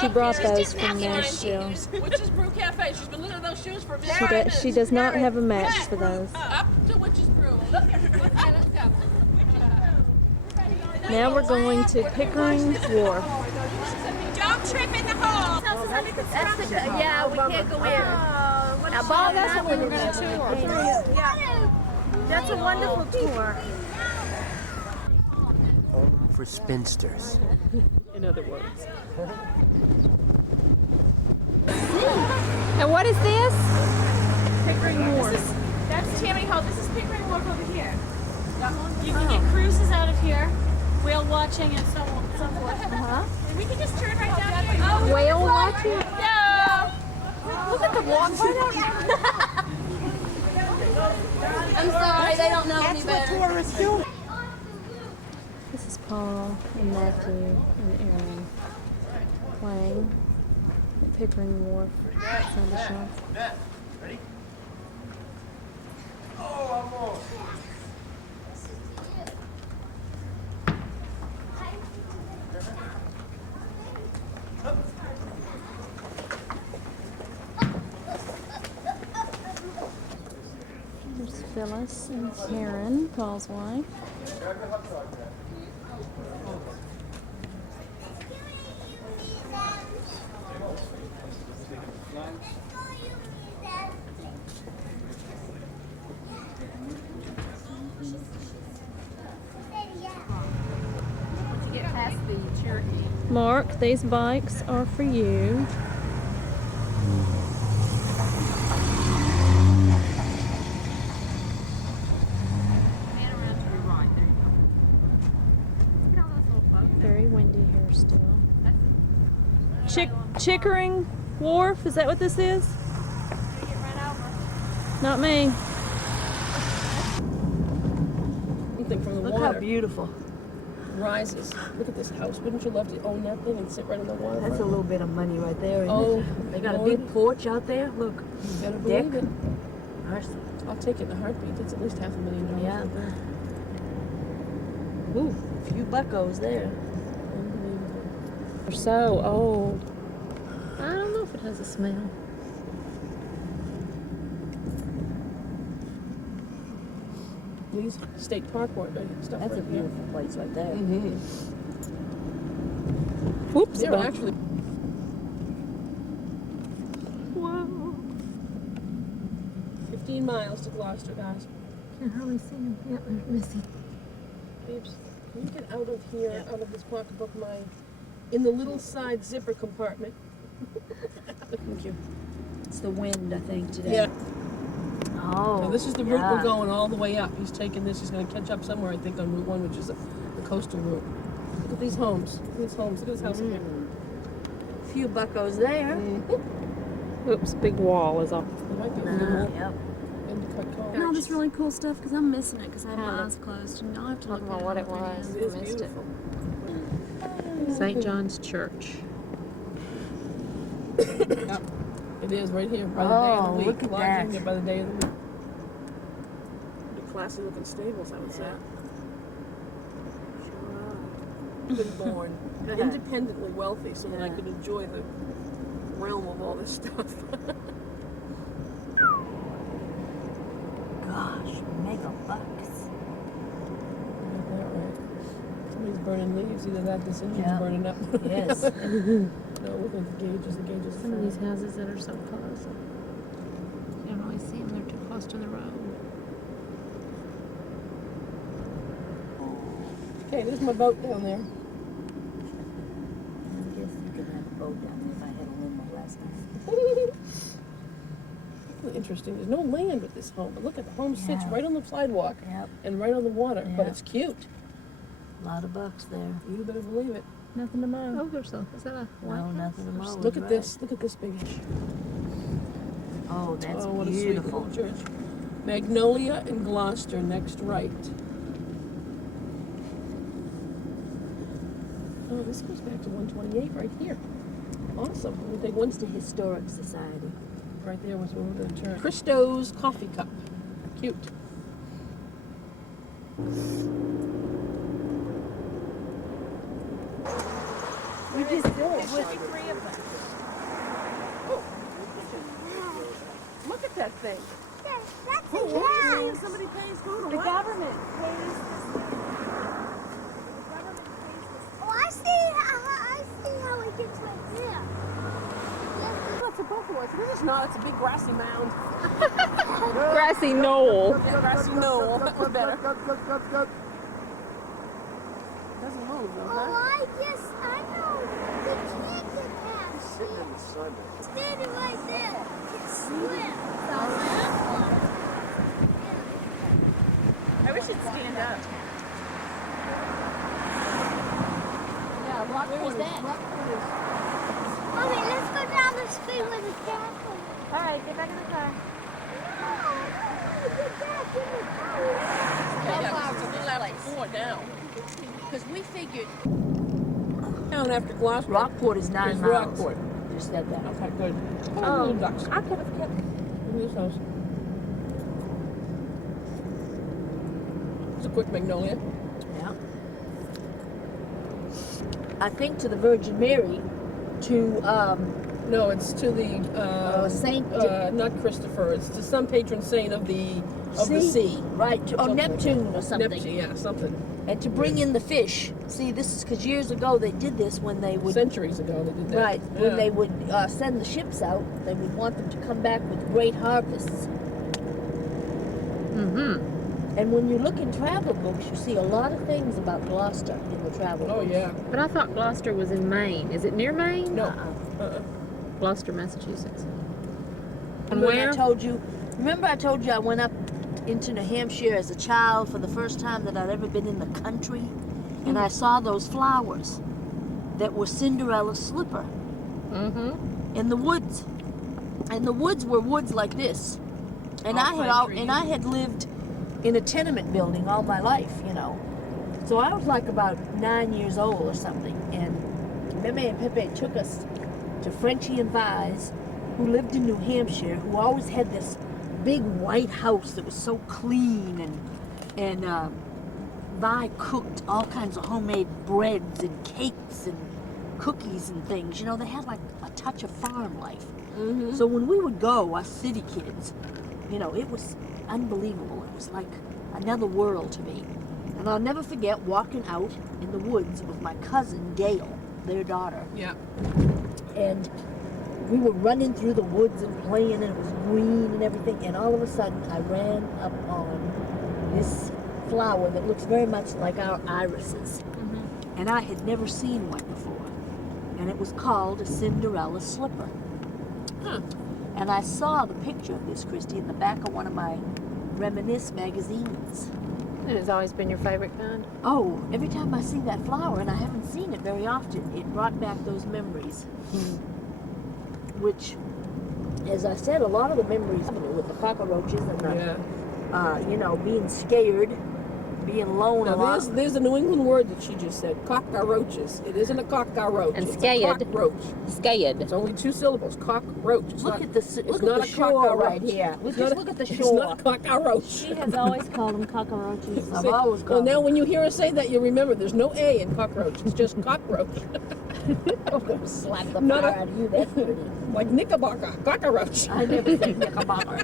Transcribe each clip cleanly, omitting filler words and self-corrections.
She brought those from Nashville. Witch's Brew Cafe. She's been looking at those shoes for a minute. She does not have a match for those. Up to Witch's Brew. Let's go. Now we're going to Pickering Wharf. Don't trip in the hole. Yeah, we can't go in. Now, Bob, that's what we were going to tour. Yeah. That's a wonderful tour. Home for spinsters. In other words. And what is this? Pickering Wharf. That's Tammany Hall. This is Pickering Wharf over here. You can get cruises out of here, whale watching and so forth. And we can just turn right down here. Oh, Whale watching? no! Look at the walk. I'm sorry, they don't know any better. Tourists do. This is Paul and Matthew and Aaron playing at Pickering Wharf outside the shop. Ready? Oh, I'm on. There's Phyllis and Karin, Paul's wife. Mark, these bikes are for you. Very windy here still. Chickering Wharf, is that what this is? Not me. Something from the Look water. how beautiful. Rises. Look at this house. Wouldn't you love to own that thing and sit right on the water? That's a little bit of money right there. Isn't Oh, it? They got a Lord. big porch out there. Look. You better Deck. believe it. Nice. I'll take it in a heartbeat. It's at least $500,000. Yeah. Right there. Ooh, a few buckos there. Unbelievable. They're so old. I don't know if it has a smell. These state park stuff. That's a right beautiful place right there. Here. Mm-hmm. Whoops. They're bump. actually. Wow. 15 miles to Gloucester, guys. Can't hardly see him. Yeah, there's Missy. Babes, can you get out of here, out of this pocketbook, in the little side zipper compartment? Thank you. It's the wind, I think, today. Yeah. Oh. So this is the route yeah. we're going all the way up. He's taking this. He's going to catch up somewhere, I think, on Route 1, which is the coastal route. Look at these homes. Look at these homes. Look at this house up here. A few buckos there. Oops, big wall is off. There might be a little more Yep. Endicott College. And all this really cool stuff because I'm missing it because I have Kind my of. eyes closed and I'll have to look Talking at about what it was. It is I missed it. beautiful. St. John's Church. Yep. It is right here by the day of Oh, the week. look at Lodging that. there by the day of the week. Pretty classy looking stables, I would say. Been born independently wealthy so that I could enjoy the realm of all this stuff. Gosh, mega bucks. Got that right. Somebody's burning leaves. Either that, this engine's Yeah. burning up. Yes. No, look at the gauges. The gauges. Some of these houses that are so close. You don't always see them. They're too close to the road. Okay, there's my boat down there. I guess you could have a boat down there if I had a limo last night. Really interesting. There's no land with this home, but look at the home sits Yeah. right on the sidewalk Yep. and right on the water. But Yeah. it's cute. A lot of bucks there. You better believe it. Nothing to mow. Oh, there's a. Is that a No, nothing to mow. Look at this. Look at this big. Oh, that's Oh, what a sweet beautiful. little church. Magnolia and Gloucester next right. Oh, this goes back to 128 right here. Awesome. Let me take one It's the Historic Society. right there was where we're going to turn. Christo's coffee cup. Cute. We just did. There should be 3 of them. Oh. Look at that thing. That's Oh, a wait to see cow. if somebody pays food or The what? government pays this. The government pays this. Oh, I see how it gets right there. That's a buffalo. It's just not. It's a big grassy mound. Grassy knoll. Grassy knoll. That's better. Doesn't move though, huh? Oh, I know. We can't get past. See? Standing right there. Can swim. I wish it'd stand up. Yeah, Rockport is that? Mommy, let's go down the street with the castle. All right, get back in the car. Yeah, it's a little after 4 now. Because we figured down after Gloucester. Rockport is 9 is miles. Rockport. You said that. Okay, good. Oh, Little ducks. I could have kept. In this house. It's a quick magnolia. Yeah. I think to the Virgin Mary, to No, it's to the Saint. not Christopher. It's to some patron saint of the sea. Right. To, Something. Neptune or something. Neptune, yeah, something. And to bring in the fish. See, this is because years ago they did this when they would. Centuries ago they did that. Right. Yeah. When they would send the ships out, they would want them to come back with great harvests. Mm-hmm. And when you look in travel books, you see a lot of things about Gloucester in the travel Oh books. yeah. But I thought Gloucester was in Maine. Is it near Maine? No. Uh-uh. Gloucester, Massachusetts. And when I told you, remember I told you I went up into New Hampshire as a child for the first time that I'd ever been in the country, and I saw those flowers that were Cinderella's slipper Mm-hmm. in the woods, and the woods were woods like this, and All I had lived in a tenement building all my life, you know, so I was like about 9 years old or something, and Meme and Pepe took us to Frenchie and Vi's, who lived in New Hampshire, who always had this big white house that was so clean, and Vi cooked all kinds of homemade breads and cakes and cookies and things. You know, they had like a touch of farm life. Mm-hmm. So when we would go, us city kids, you know, it was unbelievable. It was like another world to me. And I'll never forget walking out in the woods with my cousin Gail, their daughter. Yeah. And we were running through the woods and playing, and it was green and everything, and all of a sudden I ran up on this flower that looks very much like our irises, and I had never seen one before, and it was called a Cinderella slipper. Huh. And I saw the picture of this, Christy, in the back of one of my Reminisce magazines. And it's always been your favorite kind? Oh, every time I see that flower, and I haven't seen it very often, it brought back those memories. Which, as I said, a lot of the memories with the cockroaches and the, Yeah. you know, being scared, being alone a Now lot. there's a New England word that she just said. Cockroaches. It isn't a cockroach. And it's scared. a cockroach. Scared. It's only 2 syllables. Cockroach. It's Look not, at the it's look not at the a shore cockroach. right here. It's Just not look at the It's shore. not a cockroach. She has always called them cockroaches. I've always Well, called now them. when you hear her say that, you'll remember there's no A in cockroach. It's just cockroach. I'm gonna slap the Not fire a- out of you. That's pretty. Like Knickerbocker. Cockroach. I never said knickerbocker.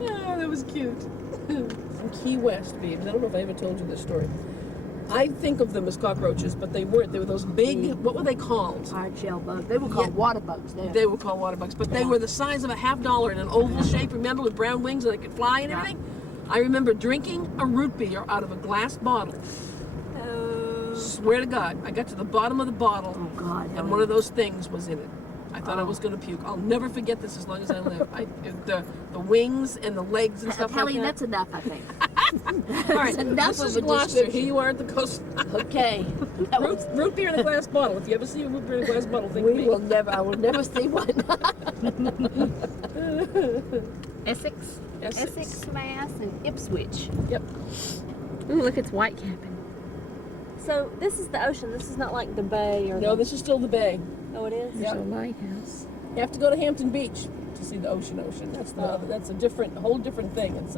Oh, that was cute. From Key West, babes. I don't know if I ever told you this story. I think of them as cockroaches, but they weren't. They were those big, what were they called? Hard shell bugs. They were called Yeah. water bugs there. They were called water bugs, but they were the size of a $50 in an oval shape, remember, with brown wings and they could fly and Yeah. everything? I remember drinking a root beer out of a glass bottle. Swear to God, I got to the bottom of the bottle Oh God. and one of those things was in it. I thought I Oh. was going to puke. I'll never forget this as long as I live. The wings and the legs and stuff Kelly, like that's that. enough, I think. All right, enough this of is a Gloucester. description. Here you are at the coast. Okay. That root, was, root beer in a glass bottle. If you ever see a root beer in a glass bottle, think we me. will never. I will never see one. Essex? Essex. Essex, Mass, and Ipswich. Yep. Ooh, look, it's Whitecapping. So this is the ocean. This is not like the bay or No, the... this is still the bay. Oh, it is? Yeah. There's a lighthouse. You have to go to Hampton Beach to see the ocean. That's the that's a whole different thing. It's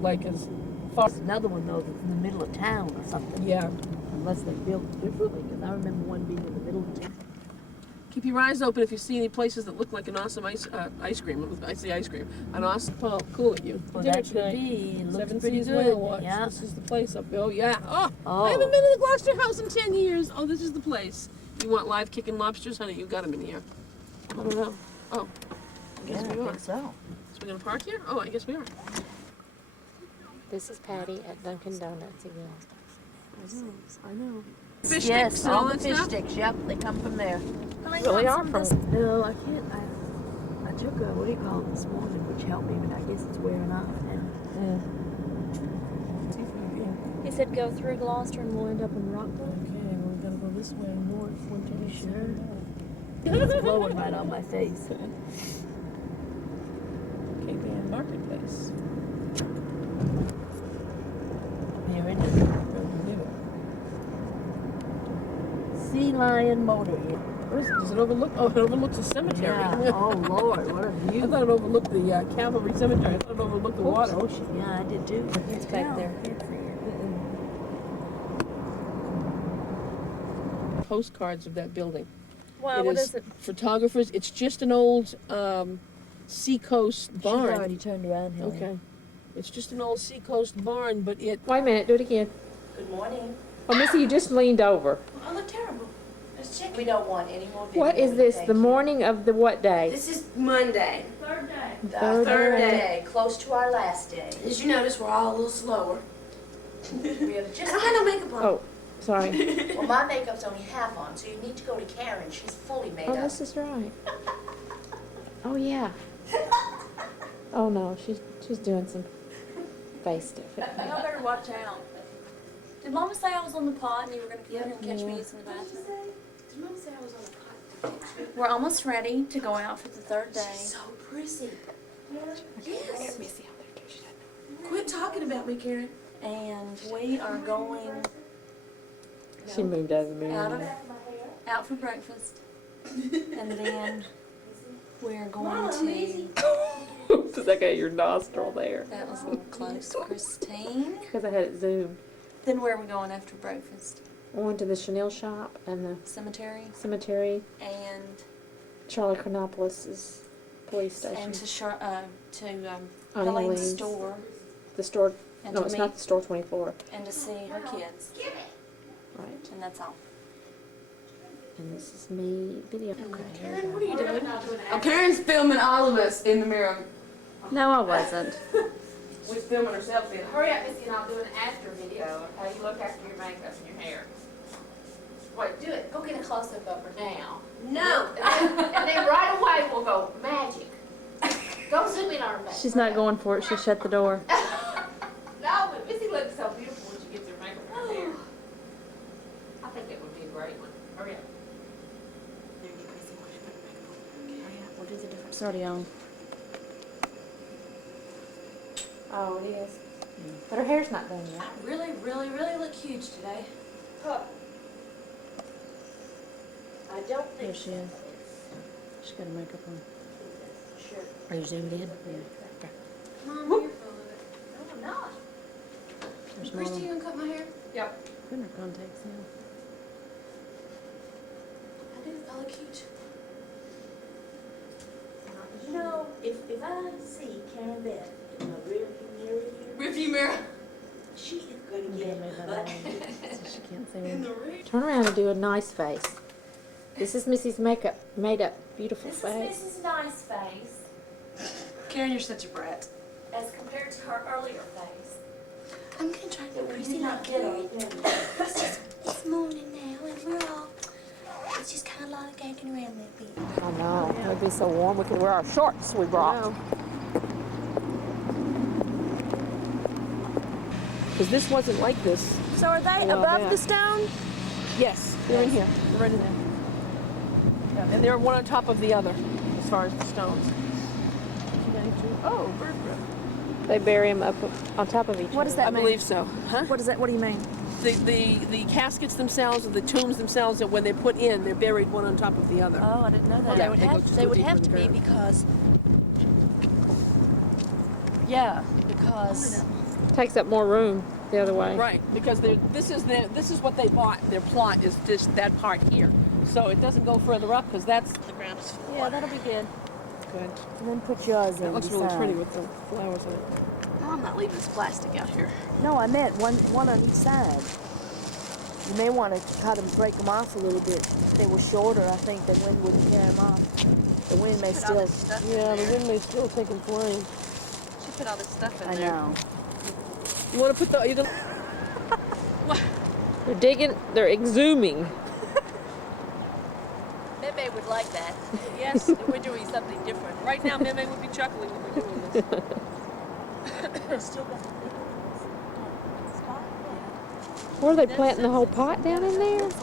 like as far. There's another one though that's in the middle of town or something. Yeah. Unless they built it differently, because I remember one being in the middle of town. Keep your eyes open if you see any places that look like an awesome ice cream. I see ice cream. An awesome. Paul, cool at you. Well, Dinner that should tonight. be. It looks Seven pretty Seas good. Whale Watch. Yeah. This is the place up there. Oh yeah. Oh, Oh. I haven't been to the Gloucester house in 10 years. Oh, this is the place. You want live kicking lobsters, honey? You got them in here. I don't know. Oh, I guess Yeah, we I are. think so. So we're gonna park here? Oh, I guess we are. This is Patty at Dunkin' Donuts again. I know. Fish Yes, sticks and all all the that fish stuff. sticks. Yep, they come from there. Really are from. No, I can't. I took a, what do you call it this morning, which helped me, but I guess it's wearing off now. He said go through Gloucester and we'll end up in Rockport. Okay, we're gonna go this way north. It's blowing right on my face. Cape Ann Marketplace. Here it is. Sea Lion Motor Inn. Does it overlook? Oh, it overlooks the cemetery. Yeah. Oh Lord, what a I view. thought it overlooked the Cavalry Cemetery. I thought it overlooked the water. Ocean. Yeah, I did too. It's back there. Postcards of that building. Wow, It what is is it? photographers. It's just an old seacoast She's barn. already turned around, Helen. Okay. It's just an old seacoast barn, but it. Wait a minute, do it again. Good morning. Oh, Missy, you just leaned over. I look terrible. Let's check. We don't want any more video. What is this? Thank The you. morning of the what day? This is Monday, Third day. The Third third day. day, close to our last day. as you notice, we're all a little slower. We have I just. don't have no makeup on. Oh, sorry. Well, my makeup's only half on, so you need to go to Karin. She's fully made Oh, up. this is right. Oh, yeah. Oh, no, she's doing some face stuff. Y'all better watch out. Did Mama say I was on the pod and you were going to come in and catch me using the bathroom? Did Mom say I was on the podcast? We're almost ready to go out for the third day. So pretty. Yes. Yes. Quit talking about me, Karen. And we are going She moved out of the moon. out for breakfast. And then we're going to... Because I got your nostril there. That was a little close, Christine. Because I had it zoomed. Then where are we going after breakfast? I went to the Chanel shop and the Cemetery cemetery. and Charlie Chronopoulos' police station. and to Onion Helene's Lee's. store The store. and No, to it's meet not the store 24. and to see her kids. Right. And that's all. And this is me video. Karen, what are you doing? Oh, Karen's filming all of us in the mirror. No, I wasn't. We're filming ourselves in. Hurry up, Missy, and I'll do an after video of how you look after your makeup and your hair. Wait, do it. Go get a close-up of her now. No. And then right away we'll go magic. Go zoom in on her face. She's not going for it. She shut the door. No, but Missy looks so beautiful when she gets her makeup and her hair. I think that would be a great one. Hurry up. We'll do the different. It's already on. Oh, it is. But her hair's not done yet. I really, really, really look huge today. I don't There think she is. She's got her makeup on. Sure. Are you zoomed in? Yeah. Mom, you're full of it. No, I'm not. There's Christy, you Mom. gonna cut my hair? Yep. Put her contacts in. I do. I look cute. You know, if I see Karen Beth in my rearview mirror here, Review mirror. she is going to Yeah, get maybe butt. so she can't see me. In the rear. Turn around and do a nice face. This is Missy's makeup, made up, beautiful This face. is Mrs. Nice Face Karen, you're such a brat. as compared to her earlier face. I'm gonna try to We Christy did not not get get her. her. It's morning now, and we're all. It's just kind of lollygagging around a little bit. I know. It would be so warm. We could wear our shorts we brought. Because this wasn't like this. So are they Well, above yeah. the stone? Yes, they're in here. They're right in there. Yeah, and they're one on top of the other, as far as the stones. Oh, bird breath. They bury them up on top of each other. What does I that mean? believe so. Huh? What does that? What do you mean? The caskets themselves, or the tombs themselves, that when they're put in, they're buried one on top of the other. Oh, I didn't know that. Yeah, they would have to to be be because. Yeah, because Takes up more room the other way. Right, because this is what they bought. Their plot is just that part here. So it doesn't go further up because that's the ground is full. Yeah, that'll be good. Good. And then put yours in. That looks really beside. pretty with the flowers in it. No, I'm not leaving this plastic out here. No, I meant one on each side. You may want to cut them, break them off a little bit. If they were shorter, I think the wind wouldn't tear them off. The wind may Put all still. this stuff in Yeah, the there. wind may still take them flying. She put all this stuff in I there. know. You want to put the? You gonna? They're digging. They're exhuming. Meme would like that. Yes, we're doing something different. Right now, Meme would be chuckling if we're doing this. Still got the big spot. What are they planting the whole pot down in there? Give it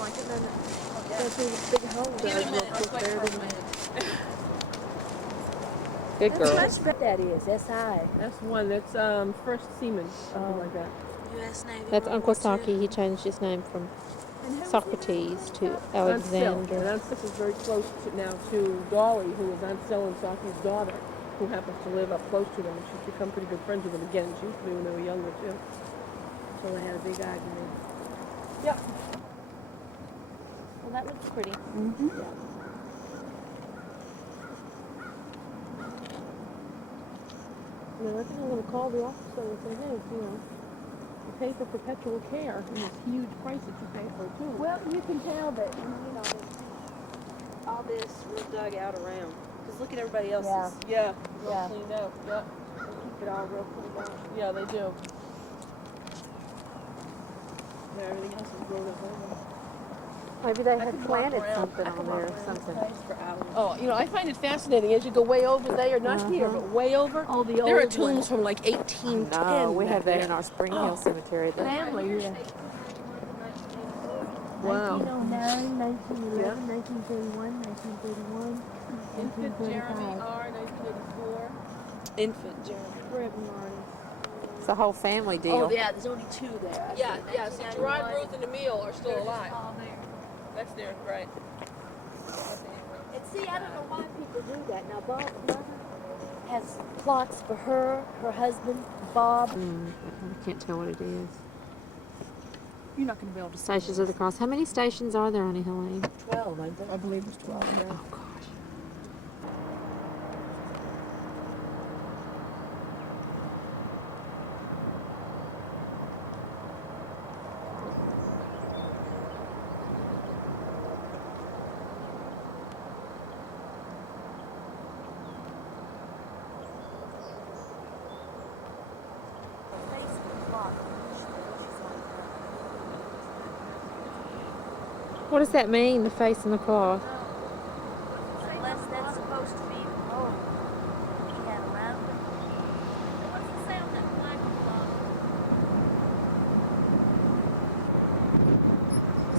a minute. Let's wait for a minute. Good girl. That's what that is. S.I. That's one. That's First Seaman, something like that. U.S. Navy. That's World Uncle War II. Saki. He changed his name from Socrates to Aunt Sil. Alexander. And Aunt Sil is very close now to Dolly, who is Aunt Sil and Saki's daughter, who happens to live up close to them, and she's become pretty good friends with them again. She used to be when they were younger too. So they had a big argument. Yep. Well, that looks pretty. And I think I'm going to call the officer and say, hey, you pay for perpetual care, and it's huge price that you pay for it too. Well, you can tell that, all this was dug out around. Because look at everybody else's. Yeah. Yeah. Cleaned out. Yep. Keep it all real cleaned out. Yeah, they do. Yeah, everything else is grown up over. Maybe they I had could walk planted around- something I could on walk there or around this something. place for hours. Oh, I find it fascinating as you go way over there, not here, but way over. Oh, the There are old one. tombs from like 1810. No, we have that back in our Spring Hill Cemetery. But Family, yeah. Wow. 1909, 1911, 1931, 1931, Infant Jeremy 1935. R. 1984. Infant Jeremy. it's a whole family deal. Oh, yeah, there's only two there. I Yeah, see. yeah. See, Gerard, Ruth, and Emile are still alive. All there. That's there, right. And see, I don't know why people do that. Now, Bob's mother has plots for her, her husband, Bob. I can't tell what it is. You're not going to be able to see. Stations of the Cross. How many stations are there on Helene? 12, I think. I believe it's 12 now. Oh, gosh. What does that mean, the face and the cloth? That's supposed to be the home he had around him. What's the say on that flag on the bottom?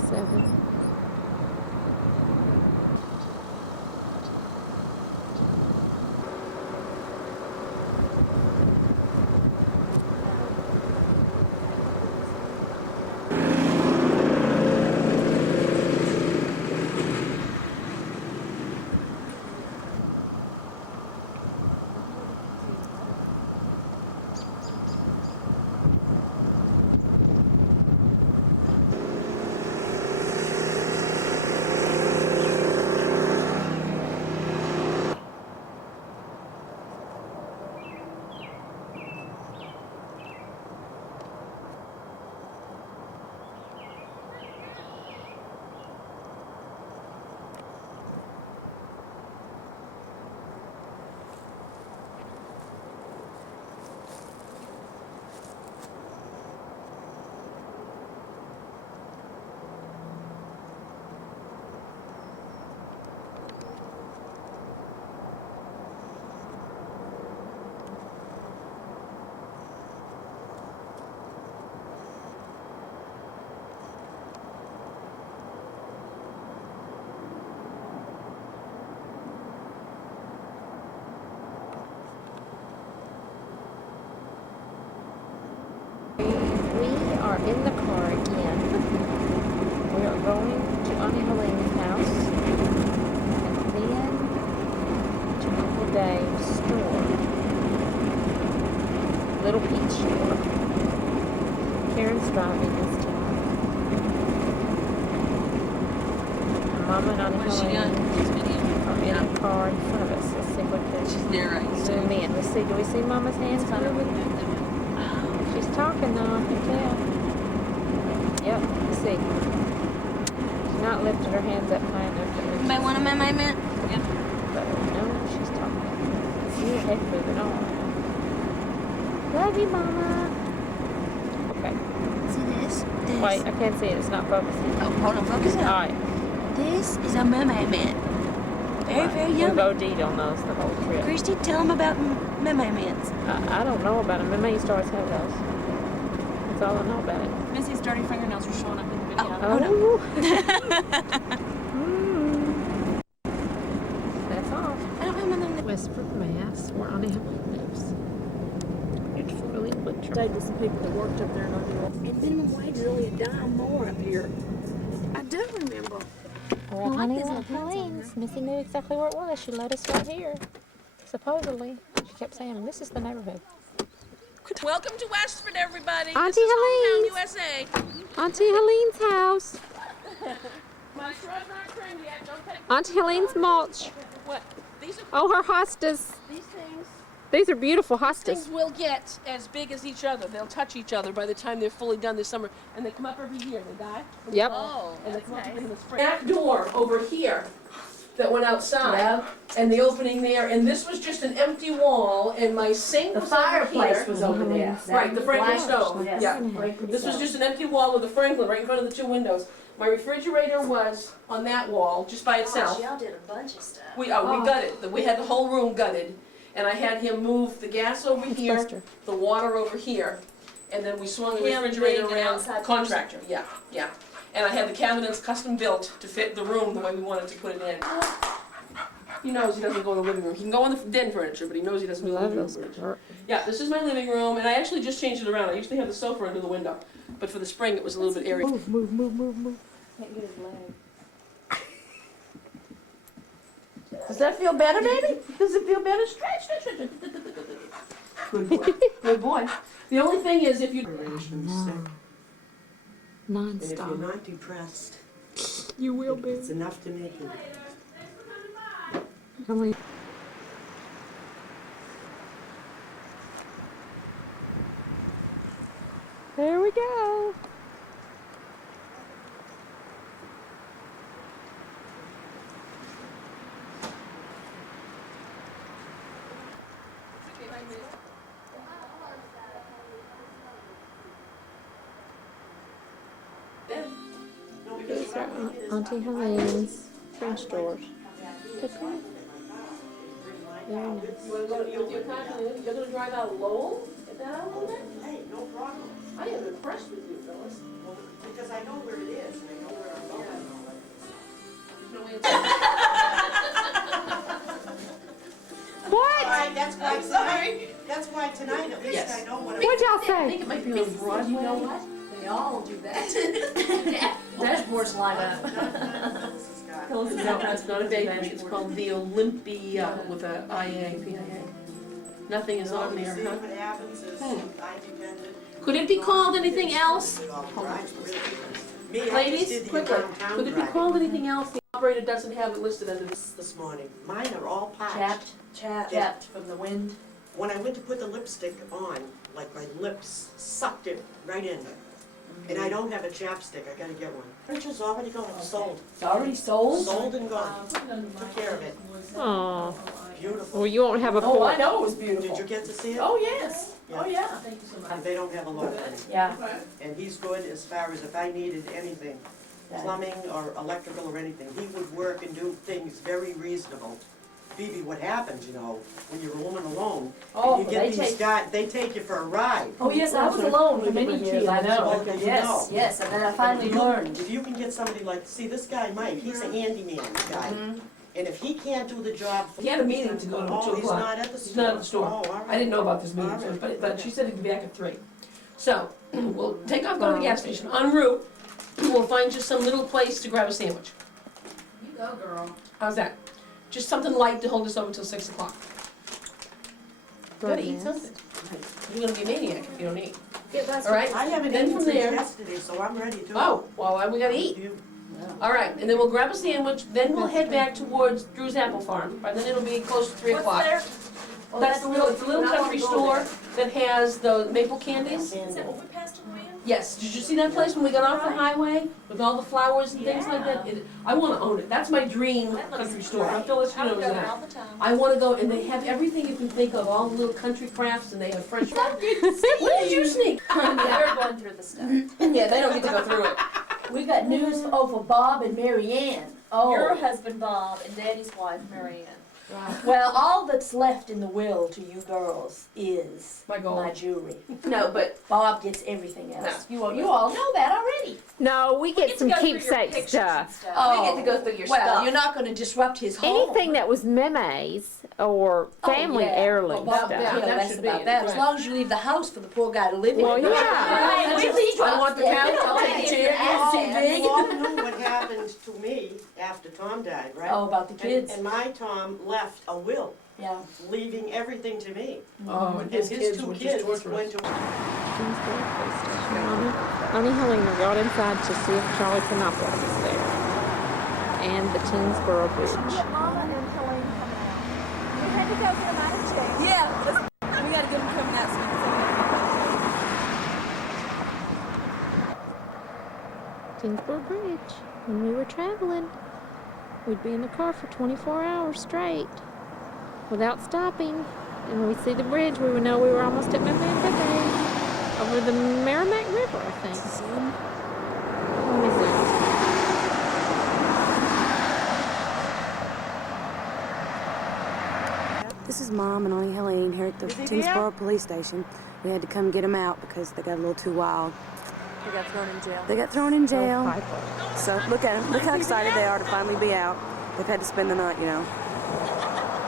7. We are in the car again. We are going to Auntie Helene's house and then to Uncle Dave's store. Little Peach store. What's she doing? She's videoing. in a car in front of us. Let's see what She's narrating. zoom in. Let's see. Do we see Mama's hands moving? She's talking though. I can tell. Yep. Let's see. She's not lifted her hands up high enough. Anybody want a man? But no, she's talking. See her head moving on. Love you, Mama. Okay. See this? Wait, I can't see it. It's not focusing. Oh, hold on, focus All up. right. This is a mermaid man. Very, very We'll young. go deed on those the whole trip. Christy, tell him about mermaid mans. I don't know about them. Mama used to always have those. That's all I know about it. Missy's dirty fingernails are showing up in the video. Oh. That's off. I don't remember them. Westford, Mass. Where Auntie Helen lives. Beautiful, really picture. Stayed with some people that worked up there, and I do. And minimum wage is only $10 more up here. I do remember. We're at Honey Helene's. Missy knew exactly where it was. She led us right here. Supposedly. She kept saying, this is the neighborhood. Welcome to Westford, everybody. Auntie This is hometown Helene's. USA. Auntie Helene's house. My shrubs aren't trimmed yet. Don't take Auntie Helene's mulch. what? These are Oh, her hostas. these things. These are beautiful hostas. Things will get as big as each other. They'll touch each other by the time they're fully done this summer, and they come up every year. They die. Yep. And they come up in the spring. Back door over here that went outside, and the opening there, and this was just an empty wall, and my sink The was over fireplace here. was over there. Right, the Franklin Black- stove. yes. Yeah. Franklin This was stove. just an empty wall with a Franklin right in front of the two windows. My refrigerator was on that wall, just by itself. Y'all did a bunch of stuff. We gutted. We had the whole room gutted, and I had him move the gas over here, Gloucester. the water over here, and then we swung the Him refrigerator being an around. outside Contractor, yeah, yeah. And I had the cabinets custom built to fit the room the way we wanted to put it in. He knows he doesn't go in the living room. He can go in the den furniture, but he knows he doesn't go in the living room. Yeah, this is my living room, and I actually just changed it around. I usually have the sofa under the window, but for the spring it was a little bit airy. Move. Can't get his leg. Does that feel better, baby? Does it feel better? Stretch. Good boy. Good boy. The only thing is if you... And if you're Non-stop. not depressed, You will be. it's enough to make you. Helene. There we go. These are Auntie Helene's French doors. Very nice. You're gonna drive out Lowell? Is that out a little bit? Hey, no problem. I am impressed with you, Phyllis. Well, because I know where it is, and I know where I'm going and all that. There's no answer. What? Alright, that's why tonight, that's why tonight at least Yes. I know what I'm. What'd y'all I say? think it might be on Broadway. You know what? They all do that. Dashboards light up. No, that's not a bakery. It's called the Olympia with a IA, PIA. Nothing is on there, See huh? what happens is I'm dependent. Could it be called anything else? It all drives really good. Me, I just Ladies, did the quickly, downtown could it be driving called anything else? The operator doesn't have it listed under this. this morning. Mine are all patched. Chapped from the wind. When I went to put the lipstick on, like my lips sucked it right in. And I don't have a chapstick, I gotta get one. Purchase already gone, sold. It's already sold? Sold and gone. Took care of it. Aw. Beautiful. Well, you won't have a Oh, I porch. know it was Did beautiful. you get to see it? Oh, yes. Oh, yeah. And they don't have a lot of it. Yeah. And he's good as far as if I needed anything, plumbing or electrical or anything, he would work and do things very reasonable. Phoebe, what happens, you know, when you're a woman alone, Oh, and you they get these take- guys, they take you for a ride. Oh, yes, I was alone for many years, I know. Well, you Yes, know. yes, and then I finally If you- learned. If you can get somebody like, see, this guy Mike, he's a handyman guy. Mm-hmm. And if he can't do the job. He had a meeting to go to Oh, 2 he's o'clock. not at the store. He's not at the store. Oh, all right. I didn't know about this meeting, All so- right. but she said he'd be back at 3. So, we'll take off, go to the gas station. En route, we'll find just some little place to grab a sandwich. You go, girl. How's that? Just something light to hold us over till 6 o'clock. Gotta eat something. You're gonna be a maniac if you don't eat. Yeah, that's All right? I haven't Then eaten from since there. yesterday, so I'm ready to. Oh, well, we gotta eat. You- All right, and then we'll grab a sandwich, then we'll head back towards Drew's Apple Farm. By then it'll be close to 3 o'clock. That's the little, it's a little country store that has the maple candies. Is that what we passed on the way in? Yes, did you see that place when we got off the highway with all the flowers and things like that? I wanna own it, that's my dream country store. Phyllis, you know that. All the time. I wanna go, and they have everything you can think of, all the little country crafts, and they have French fries. When did you sneak? They're going through the stuff. Yeah, they don't get to go through it. We got news for Bob and Mary Ann. Oh. Your husband Bob and Daddy's wife Mary Ann. Well, all that's left in the will to you girls is My gold. my jewelry. No, but Bob gets everything else. You all know that already. No, we get some go through your keepsake pictures stuff. and Oh, We get to go through your well, stuff. you're not going to disrupt his home. Anything that was memes or family heirloom Well, Bob stuff. could care that less should be about it, that, as right. long as you leave the house for the poor guy to live in. Well, yeah. I want the couch, I'll take the chair, You all TV. knew what happened to me after Tom died, right? Oh, about the kids. And my Tom left a will, Yeah. leaving everything to me. Oh, and And his his kids two were just kids torturous. went to Bonnie Helena got inside to see if Charlie Chronopoulos was there. And the Tyngsboro Bridge. Mama and Helene coming out. We had to go get them out of jail. Yeah, we gotta get them coming out soon. Tyngsboro Bridge. When we were traveling, we'd be in the car for 24 hours straight without stopping. And when we see the bridge, we would know we were almost at Missy over the Merrimack River, I think. Let me zoom. This is Mom and Auntie Helene here at the Tyngsboro Police Station. We had to come get them out because they got a little too wild. They got thrown in jail. They got thrown in jail. So look at them. Look how excited they are to finally be out. They've had to spend the night, you know.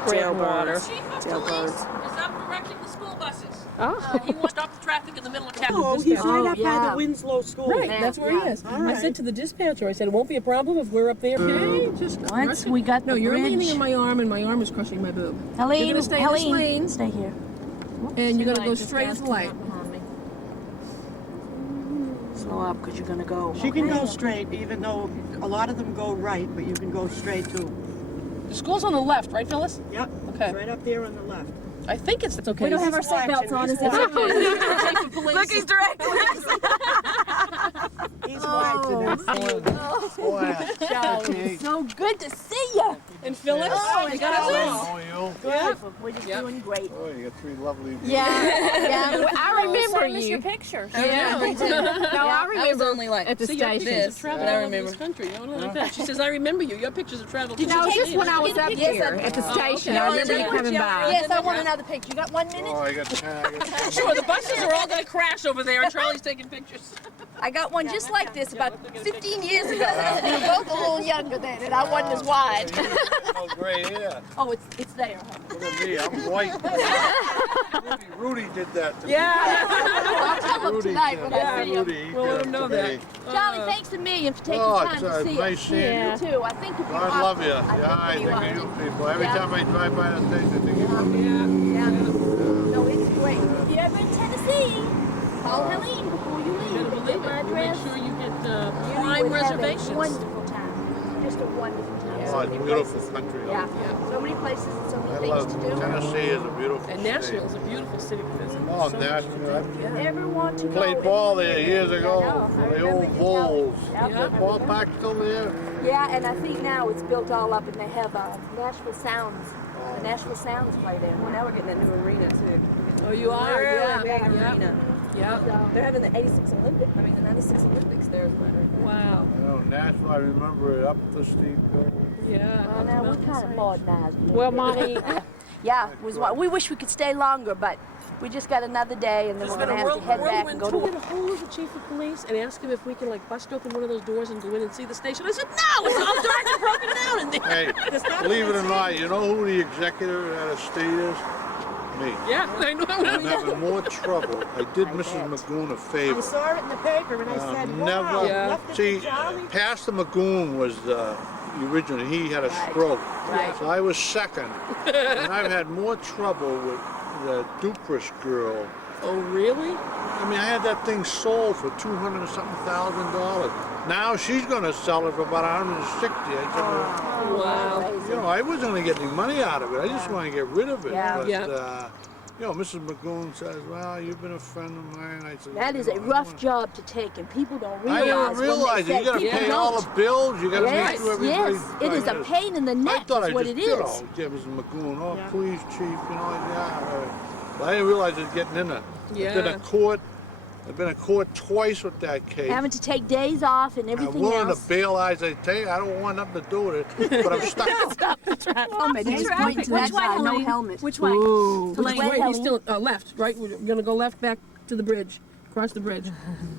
Jailbirds. Jailbirds. Is up directing the school buses. Oh. He wants to stop the traffic in the middle of town. Oh, he's right up by yeah. the Winslow School. Right, that's where he is. All I right. said to the dispatcher, I said, it won't be a problem if we're up there. Okay, just Once we got No, the you're bridge. leaning in my arm and my arm is crushing my boob. Helene, You're gonna stay in this Helene, lane. stay here. And you're gonna go straight as the light. Slow up, because you're gonna go. She can go straight, even though a lot of them go right, but you can go straight too. The school's on the left, right, Phyllis? Yep, Okay. right up there on the left. I think it's okay. We don't have our seatbelts on, is it? Look, he's directing. He's watching us. Charlie, so good to see you. And Phyllis, you got us all. How are you? Good. We're just doing great. Oh, you got 3 lovely. Yeah, I remember Send us your you. pictures. Yeah, me too. No, I remember only like at the See, your station. pictures of travel all over this country. You know, like that. She says, I remember you. Your pictures of travel. No, just when I was up here at the station. I remember you coming by. Yes, I want another picture. You got 1 minute? Oh, I got 10. Sure, the buses are all gonna crash over there and Charlie's taking pictures. I got one just like this about 15 years ago. We were both a little younger then, and I wasn't as wide. Oh, gray hair. Oh, it's there. Look at me, I'm white. Rudy did that to me. I'll tell them Rudy tonight did when that. I see them. Rudy, he We'll did let it him know to that. me. Charlie, thanks a million for taking Oh, time it's to see nice us. seeing Yeah. You too. I think if you I love you. I Yeah, I think think you of are. you people. Every Yeah. time I drive by the station, I think of you. Yeah. No, it's great. If you're ever in Tennessee, call Helene before you leave. You better believe Get my it. You make address. sure you get You prime would have a reservations. wonderful time. Just a wonderful time. Oh, So it's many a beautiful places. country. Yeah. So many places and so I many love things to do. Tennessee is a beautiful And state. Nashville's a beautiful city to visit. Oh, So Nashville. Ever want to I played go ball anywhere? there years ago. I know. I The remember old you telling me. Bulls. Yep. Is that ballpark still there? Yeah, and I think now it's built all up, and they have Nashville Sounds. The Nashville Sounds play there. Well, now we're getting that new arena too. Oh, you are? Really Yeah. big arena. Yeah. So, They're having the 86 Olympic. I mean the 96 Olympics there. Wow. I know, Nashville, I remember it up the steep hill. Yeah. well, now we're kind of modernized. Well, Monty, Yeah, it was. We wish we could stay longer, but we just got another day, and then we're gonna have to head back and go to. Get a hold of the chief of police and ask him if we can like bust open one of those doors and go in and see the station. I said, no, it's all dark and broken down in there. Hey, believe it or not, you know who the executive at a state is? Me. Yeah, I know. I'm having more trouble. I did Mrs. Magoon a I favor. saw it in the paper and I said, wow, Never. Yeah. left it See, to Charlie. Pastor Magoon was the original. He had a stroke. Right. So I was second. And I've had more trouble with the Dupress girl. Oh, really? I mean, I had that thing sold for $200 and something thousand. Now she's going to sell it for about 160. I said, well, Wow. you know, I wasn't going to get any money out of it. I just want to get rid of it. Yeah. But, Yeah. you know, Mrs. Magoon says, well, you've been a friend of mine. I said, That is you a know, I rough wanna- job to take, and people don't I realize. didn't realize it. You got to pay all the bills. You got to make sure everybody. Yes, it is a pain in the I neck. thought Is I what just it did is. all. Yeah, Mrs. Magoon, oh, please, chief, you know, yeah. But I didn't realize it's getting in it. Yeah. I've been in court. I've been in court twice with that case. Having to take days off and I'm everything willing else. to bail. I say, I don't want nothing to do with it, but I'm stuck. Oh, maybe he's pointing to that guy, no helmet. Which way? Ooh. Which way? He's still left, right? We're gonna go left back to the bridge, across the bridge.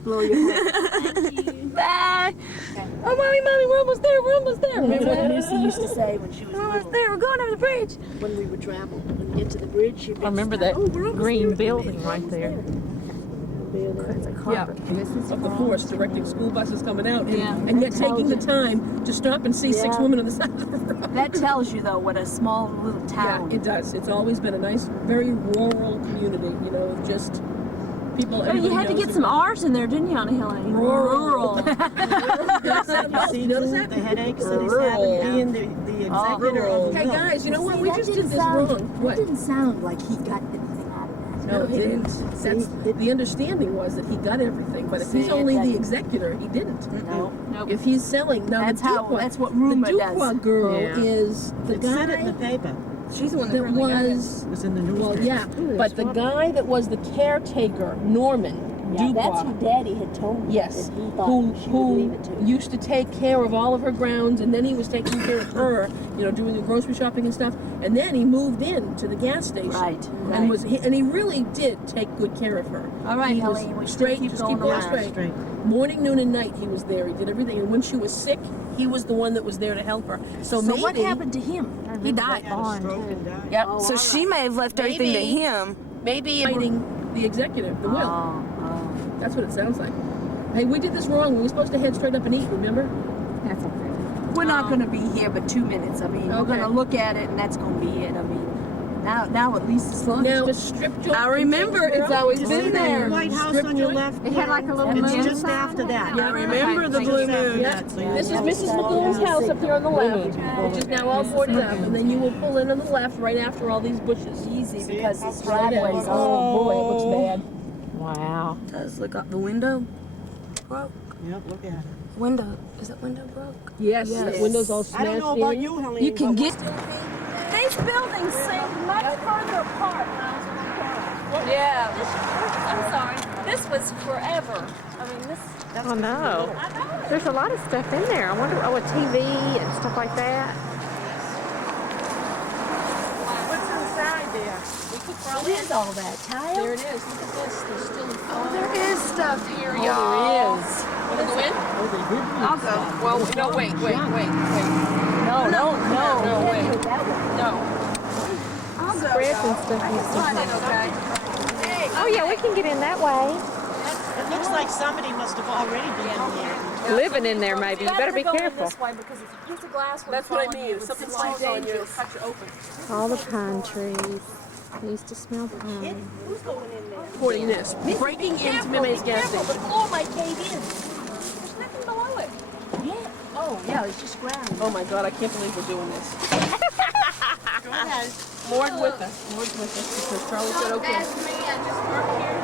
Blow your head. Bye. Oh, mommy, we're almost there. We're almost there. Remember what Missy used to say when she was We're almost little? there. We're going over the bridge. When we would travel, when we get to the bridge, she'd I remember that green building right there. Yeah, of the force directing school buses coming out, and yet taking the time to stop and see six Yeah. women on the side of the road. That tells you, though, what a small little town. Yeah, it does. It's always been a nice, very rural community, you know, of just people. Oh, you had to get some R's in there, didn't you, Anna Helen? Rural. See, you notice that? The headaches that he's having, being the executor of the Hey will. guys, you know what? See, We that just did didn't this sound- wrong. That What? didn't sound like he got anything out of that. No, it didn't. That's the understanding was that he got everything, but if he's See, only it the doesn't. executor, he didn't. No. If he's selling, now That's the how- Duqua, that's what rumor the does. Duqua girl Yeah. is the It said it in the guy paper. She's the one that was. It was in the newspaper. Well, yeah, but the guy that was the caretaker, Norman Yeah, that's who Dubois, Daddy had told me. yes, That he thought she would who leave it to. used to take care of all of her grounds, and then he was taking care of her, you know, doing the grocery shopping and stuff, and then he moved in to the gas station, Right, and he really did take good care of her. All right, he was Helene, we should straight, keep just going keep going along. straight. Morning, noon, and night he was there. He did everything, and when she was sick, he was the one that was there to help her. So, So maybe what happened to him? He died. Had a stroke and died. Yep. Oh, So all she right. may have left everything to Maybe. him. Maybe fighting the executive, the will. Oh, That's what it sounds like. Hey, we did this wrong. We were supposed to head straight up and eat, remember? That's okay. We're not going to be here but 2 minutes. I mean, we're Okay. going to look at it, and that's going to be it. I mean, now at least as long Now, as the strip joint. I remember. It's always You been see there. the White House Strip on your joint? left? It had like a little It's moon just sign. after that. Yeah, I remember the Just blue after moon. that, so you This is walk Mrs. along McGoon's the house up here on the left, Moon. which is now all boarded up, and then you will pull in on the left right after all these bushes. easy because this Right in. driveway's Oh boy, it looks bad. Wow. Does look out the window broke? Yep, look at it. Window, is that window broke? Yes, that window's all I smashed don't know about in. you, Helene. You can but get. These buildings seem much further apart when I was in the car. Yeah. I'm sorry. This was forever. I mean, this. I know. I know. There's a lot of stuff in there. I wonder, a TV and stuff like that. What's inside there? What is all that? Tile? There it is. Look at this. There's still. Oh, there is stuff here, Oh, there is. Want to go in? Oh, they did leave I'll go. stuff. Well, no, wait. No, No, wait. Can't do it that way. No. Spreads and stuff. Okay. Oh, yeah, we can get in that way. It looks like somebody must have already been in there. Living in there, maybe. You better be go in careful. This way because if a piece of glass would That's fall what I on you, mean. it If would something be slides on you, it'll dangerous. cut you open. All the pine trees. I used to smell pine. Who's going in there? Reporting this. Breaking into Mime's gas The station. floor might cave in. There's nothing below it. Yeah. Oh, yeah, it's just ground. Oh my God, I can't believe we're doing this. Go ahead. Lord with us. Lord with us. Because Charlie said, okay.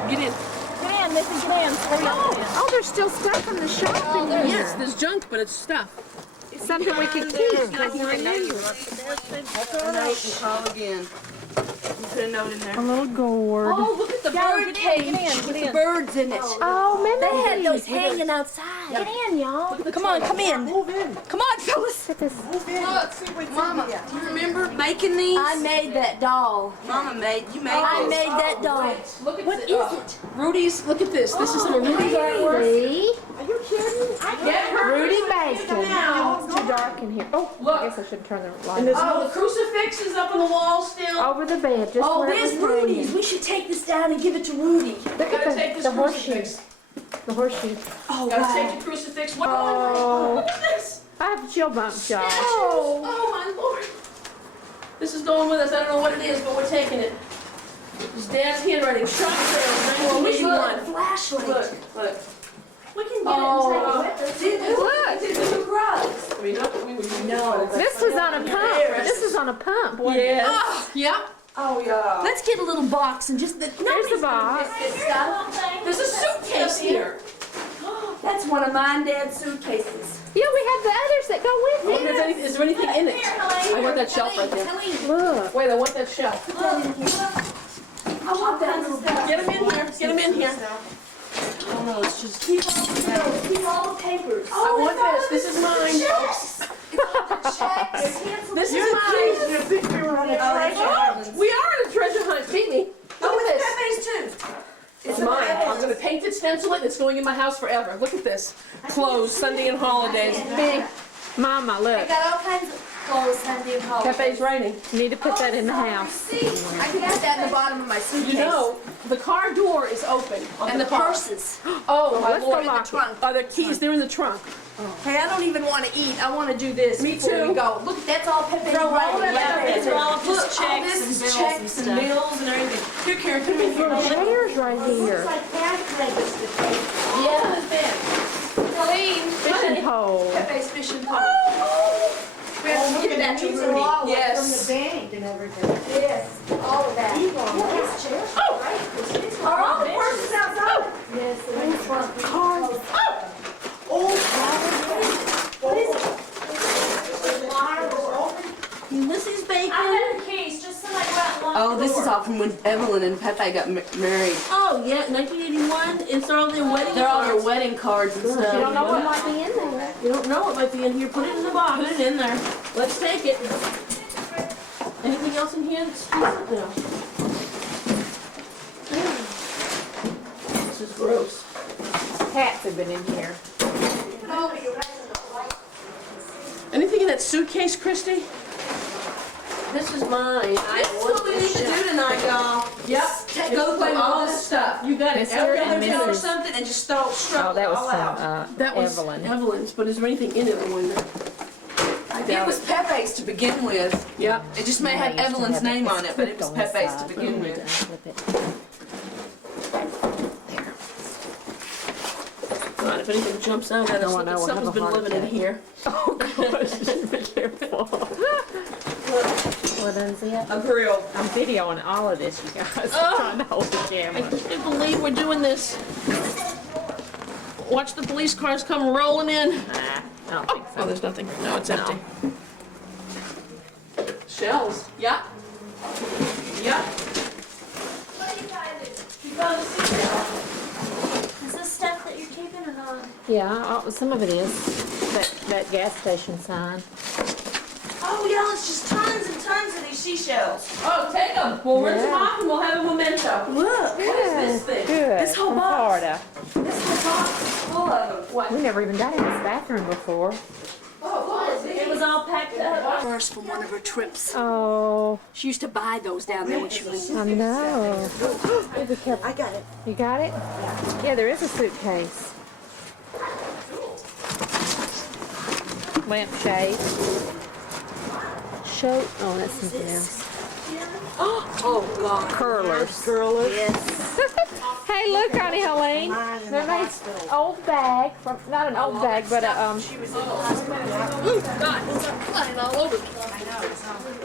Get in. Get in, Missy, get in. Hurry up. Oh, there's still stuff in the shop in here. Yes, there's junk, but it's stuff. It's something we can keep. Call again. You put a note in there. A little gourd. Oh, look at the bird cage with the birds in it. Oh, man. They had those hanging outside. Get in, y'all. Come on, come in. Move in. Come on, Phyllis. Look at this. Move in. Let's see what's Mama, in here. do you remember making these? I made that doll. Mama made, you made I this. made that doll. Look at What this. is it? Rudy's, look at this. This is some of Rudy's artwork. See? Are you kidding? Get her. Rudy Baskin. It's too dark in here. Oh, Look. I guess I should turn the And light there's on. Oh, the crucifix is up on the wall still. Over the bed, just Oh, where it there's was Rudy's. hanging. We should take this down and give it to Rudy. Look Gotta at take this the horseshoe. crucifix. The horseshoe. Oh, Gotta wow. take the crucifix. What? Oh. Look at this. I have chill bumps, y'all. Oh my Lord. This is going with us. I don't know what it is, but we're taking it. It's Dad's handwriting. Shop sale, Oh, we should 1981. want a flashlight. Look. We can get it and take it with us. Look, two rugs. I mean, not that we would use it, No. but This was on a pump. This was on a pump, wasn't it? yes. Yep. Oh, yeah. Let's get a little box and just Here's the box. this stuff. There's a suitcase here. That's one of mine dad's suitcases. Yeah, we have the others that go I with wonder if it. is there anything in it? I want that shelf right there. Look. Wait, I want that shelf. I want that little box. Get him in here. Get him in here. Oh no, it's just. Keep all the papers. I want this. This is mine. This is mine. You think we were on a treasure hunt? We are in a treasure hunt. Beat me. Look at this. Pepe's too. It's mine. I'm going to paint it, stencil it, and it's going in my house forever. Look at this. Closed Sunday and holidays. Big. Mama, I look. got all kinds of clothes Sunday and holidays. Pepe's writing. You need to put that in the house. See, I can put that in the bottom of my suitcase. You know, the car door is open. and the purses. Oh, my let's go Lord. lock it. Trunk. Oh, the keys, they're in the trunk. Hey, I don't even want to eat. I want to do this Me before too. we go. Look, that's all Pepe's Throw all writing. that Yeah, in there. all Look, just all checks this and is bills checks and and stuff. bills and everything. Here, Karen, come in here. Shutters right here. Yeah, it's been. Colleen, Fishing pole. Pepe's fishing pole. We have to give that to Rudy. Yes. From the bank and everything. Yes, all of that. His chair. Oh, are all the purses outside? Yes, they're in the front. Cars. What is it? Ulysses Bacon. I got a case just so I go out and lock Oh, the this door. is all from when Evelyn and Pepe got married. Oh, yeah, 1981. It's all their wedding They're all their cards. wedding cards and You don't know stuff. what might be in there. You don't know what might be in here. Put it in the box. Put it in there. Let's take it. Anything else in here that's decent? No. This is gross. Cats have been in here. Anything in that suitcase, Christy? This is mine. This is what we need to do tonight, y'all. Yep. Go through all this stuff. You got it. Mr. Every and other bill or Mrs. something. Something and just start Oh, struggling that was all out. from That was Evelyn. Evelyn's, but is there anything in it, I wonder? I It doubt was Pepe's to begin with. Yep. It just may have Evelyn's name on it, but it was Pepe's to begin with. God, if anything jumps out at us, No, I look, know, I'll something's have a been heart living in attack. here. Oh, gosh. Be careful. What is it? A grill. I'm videoing all of this, you guys. I'm trying to hold the I camera. can't believe we're doing this. Watch the police cars come rolling in. Nah, I don't think Oh, so. there's nothing. No, it's empty. Shells. Yeah. Yeah. Is this stuff that you're keeping or not? Yeah, some of it is. That gas station sign. Oh, y'all, it's just tons and tons of these seashells. Oh, take them. We'll rinse them Yeah. off and we'll have a memento. Look, What is this thing? Good. This whole From box. Florida. this whole box is full of them. What? We never even got in this bathroom before. Oh, what is It was all packed up. First from one of her trips. Oh, She used to buy those down there when she was. I know. Oh, be careful. I got it. You got it? Yeah, there is a suitcase. Lampshade. Show. Oh, that's something else. Oh, God. Curlers. Curlers. Yes. Hey, look, Connie Helene. Mine in They're the nice hospital. old bag from not an old bag, but a She was in the hospital. God, it's flying all over me.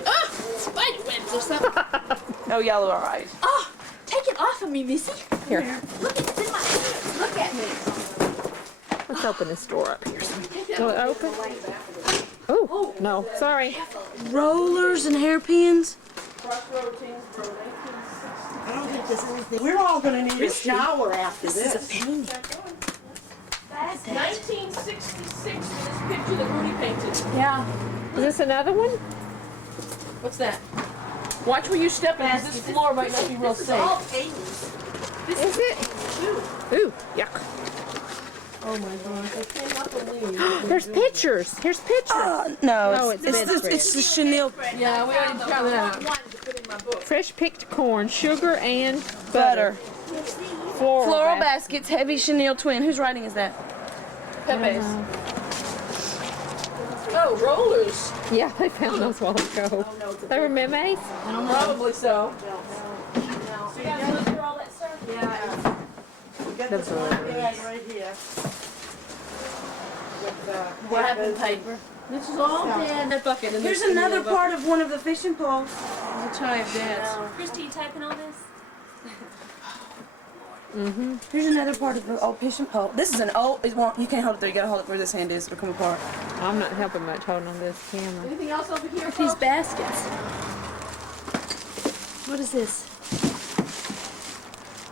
Ah, spider webs or something. Oh, y'all are all right. Oh, take it off of me, Missy. Here. Look, it's in my hands. Look at me. Let's open this door up here. Will it open? Oh, no, sorry. Rollers and hairpins. Crossroad, Tyngsboro, 1960. I don't think there's anything. We're all gonna need a shower after This is a this. painting. 1966 for this picture that Rudy painted. Yeah. Is this another one? What's that? Watch where you step in, 'cause this floor might not be real This is all safe. paintings. Is it? Ooh, yuck. Oh my gosh, I cannot believe. There's pictures. Here's pictures. No, Oh, it's bedspread. it's the chenille Yeah, we already found that out. Fresh picked corn, sugar, and butter. floral Floral basket. baskets, heavy chenille twin. Whose writing is that? Pepe's. Oh, rollers. Yeah, they found those a while ago. They were memes? Probably so. So you guys look through all that stuff? Yeah. get The this one birds. bag right here. With, Wrapping papers. paper. This is all dead. That bucket in Here's this- in the another other bucket. part of one of the fishing poles. There's a tie of Dad's. Christy, you typing all this? Mm-hmm. Here's another part of the old fishing pole. This is an old. It won't. You can't hold it there. You gotta hold it where this hand is. It'll come apart. I'm not helping much holding on this camera. Anything else over here, These folks? baskets. What is this?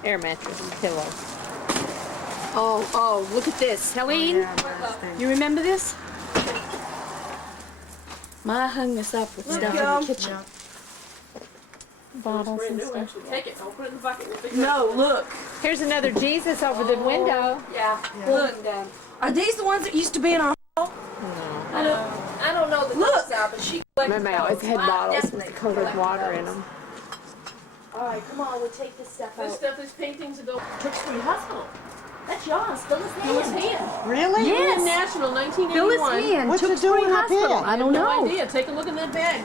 Air mattress, pillow. Oh, look at this. Helene, you remember this? Ma hung this up with stuff in the kitchen. Bottles Brand and new, stuff. actually. Take it. Don't put it in the bucket. We'll figure it No, look. Here's another Jesus over the window. Yeah. Look. Are these the ones that used to be in our hall? No. I don't know the Look. out, but she Remember, I always had bottles with colored water in them. All right, come on, we'll take this stuff This out. stuff, these paintings that go. Tewksbury Hospital. That's yours. Phyllis Phyllis Hand. Hand. Really? Yes. National, Phyllis 1981. Hand. What you Tewksbury doing up here? Hospital. I don't No know. idea. Take a look in that bag.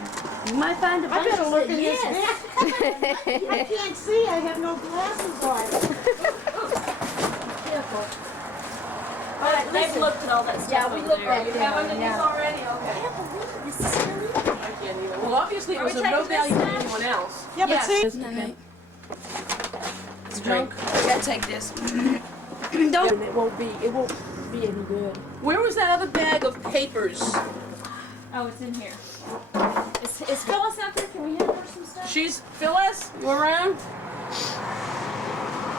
You might find a bunch I better of look it. in this Yes. bag. I can't see. I have no glasses on. Careful. All right, they've looked at all that stuff. Yeah, we over looked there. at You it. have underneath Yeah. already? Okay. This is really I can't even. Well, obviously it Are was we of no taking this value to now? anyone else. Yeah, but see, Okay. It's drunk. You gotta take this. Don't. It won't be any good. Where was that other bag of papers? Oh, it's in here. Is Phyllis out there? Can we hand her some stuff? She's Phyllis. You around?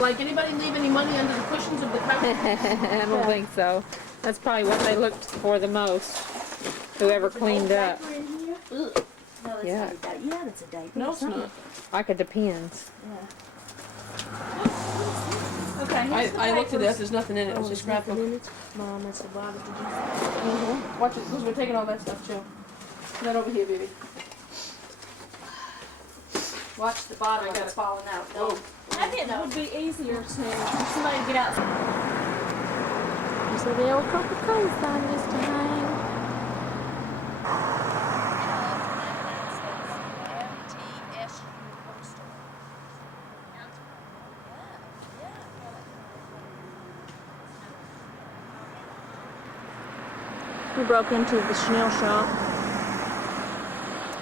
Like anybody leave any money under the cushions of the couch? I don't think so. That's probably what they looked for the most. Whoever cleaned up. No, that's Yeah. not a diaper. Yeah, that's a diaper. No, it's not. Like it depends. Okay, here's the I looked at papers. this. There's nothing in it. It's just scrapbook. Mom, that's a lot of Watch it, because we're taking all that stuff too. Put that over here, baby. Watch the bottom of it's falling out. Oh. I think it would be easier to for somebody to get out. There's the old Coca-Cola sign used to hang. We broke into the Chanel shop.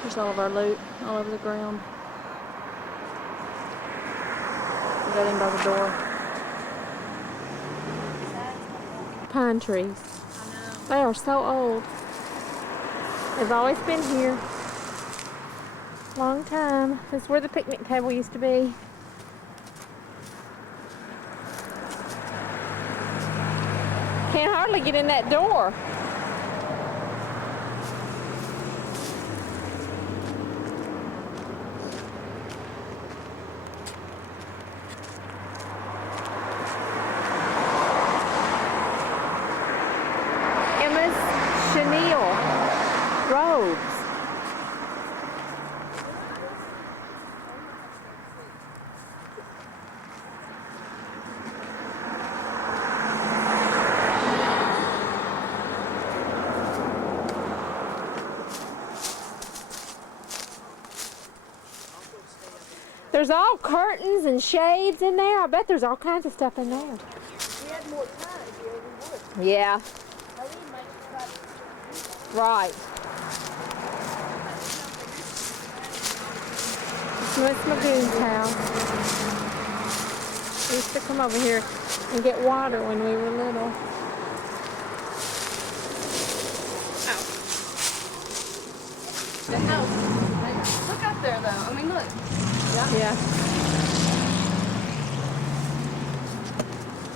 There's all of our loot all over the ground. We got in by the door. Pine trees. They are so old. They've always been here. Long time. This is where the picnic table used to be. Can't hardly get in that door. Emma's chenille robes. There's all curtains and shades in there. I bet there's all kinds of stuff in there. We had more time here, we would. Yeah, Helene might try to right. Miss Magoon's house. We used to come over here and get water when we were little. The house. Look up there, though. I mean, look. Yeah.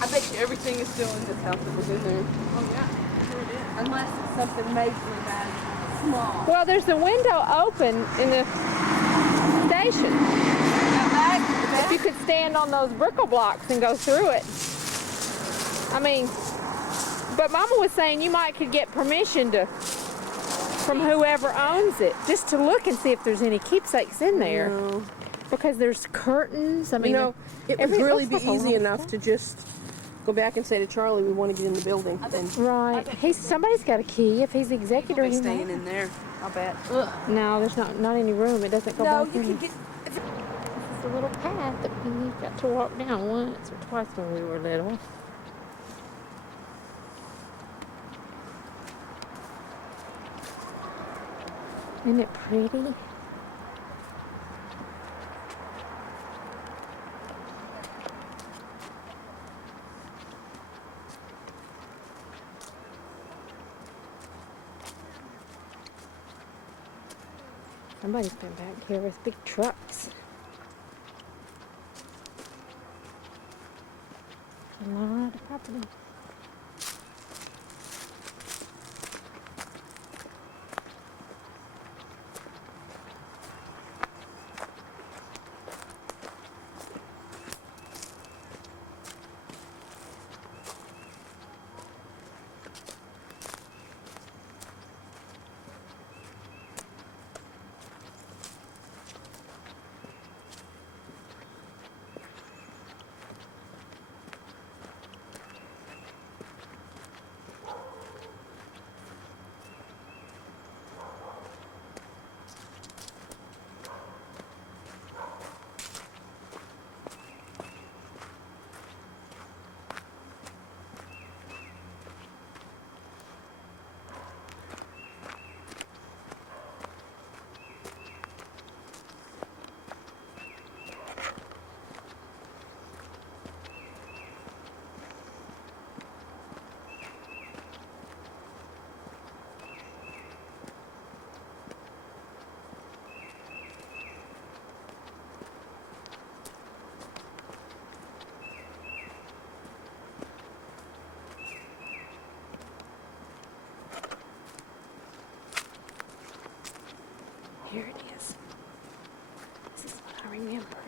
I bet you everything is still in this house that was in there. Oh, yeah. Sure it is. Unless it's something majorly bad. Small. Well, there's a window open in the station. If you could stand on those brickle blocks and go through it. I mean, but Mama was saying you might could get permission to from whoever owns it, just to look and see if there's any keepsakes in there. No. Because there's curtains. I mean, You know, it would every- really looks be like a lot easy of enough stuff. to just go back and say to Charlie, we want to get in the building. And Right. Somebody's got a key. If he's the executor, he Staying might. in there. I'll bet. No, there's not any room. It doesn't go No, back you in. can get. a little path that we got to walk down once or twice when we were little. Isn't it pretty? Somebody's been back here with big trucks. A lot of property. Here it is. This is what I remember.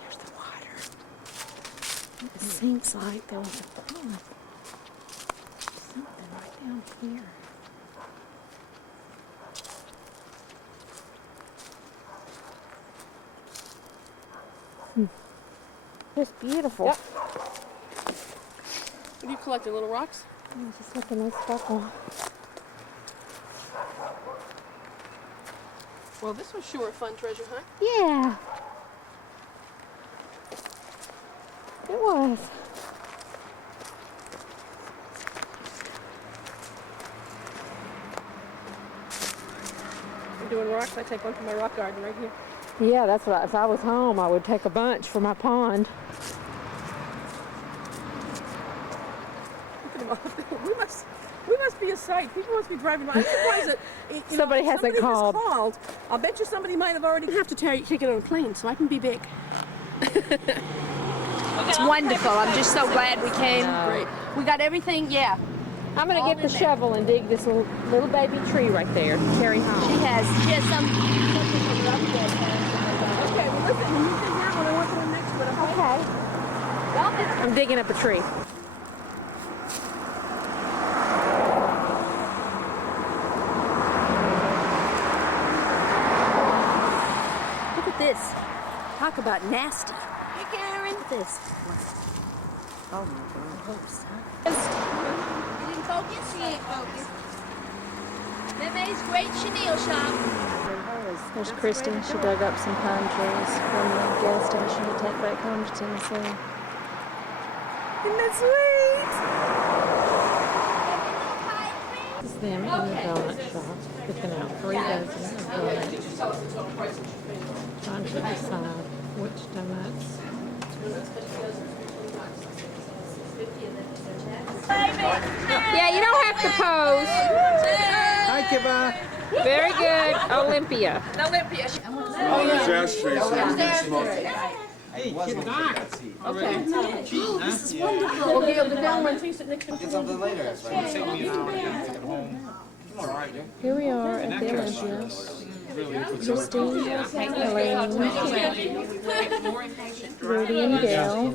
There's the water. It seems like there was a pond. Something right down here. It's beautiful. Yep. What are you collecting, little rocks? I'm just looking at sparkle. Well, this was sure a fun treasure hunt. Yeah. It was. We're doing rocks. I take one from my rock garden right here. Yeah, that's what. If I was home, I would take a bunch for my pond. Look at them all. We must be a sight. People must be driving by. I'm surprised that Somebody hasn't called. Has called. I'll bet you somebody might have already have to take it on a plane so I can be big. It's wonderful. I'm just so glad we came. Great. We got everything, yeah. I'm gonna get the shovel and dig this little baby tree right there to carry home. She has something from Rockport. Okay, well listen, when you dig that one, I want the one next to it. Okay. I'm digging up a tree. Look at this. Talk about nasty. Hey, Karin. Look at this. Oh, my God. You didn't focus? She ain't focused. That great chenille shop. There's Christy. She dug up some pine trees from the gas station to take back home to Tennessee. Isn't that sweet? This is them in the donut shop, picking out 3 dozen of donuts. Trying to decide which donuts. Yeah, you don't have to pose. Hi, Kiva. Very good, Olympia. Olympia. Oh, there's ashtrays. Hey, Kiva. Okay. This is wonderful. Well, Gail, the down one, please sit next to me. Get something later. So you take me an hour to take it home. I'm all right. Here we are at the Olympia. Christy, Helene, Rudy and Gail,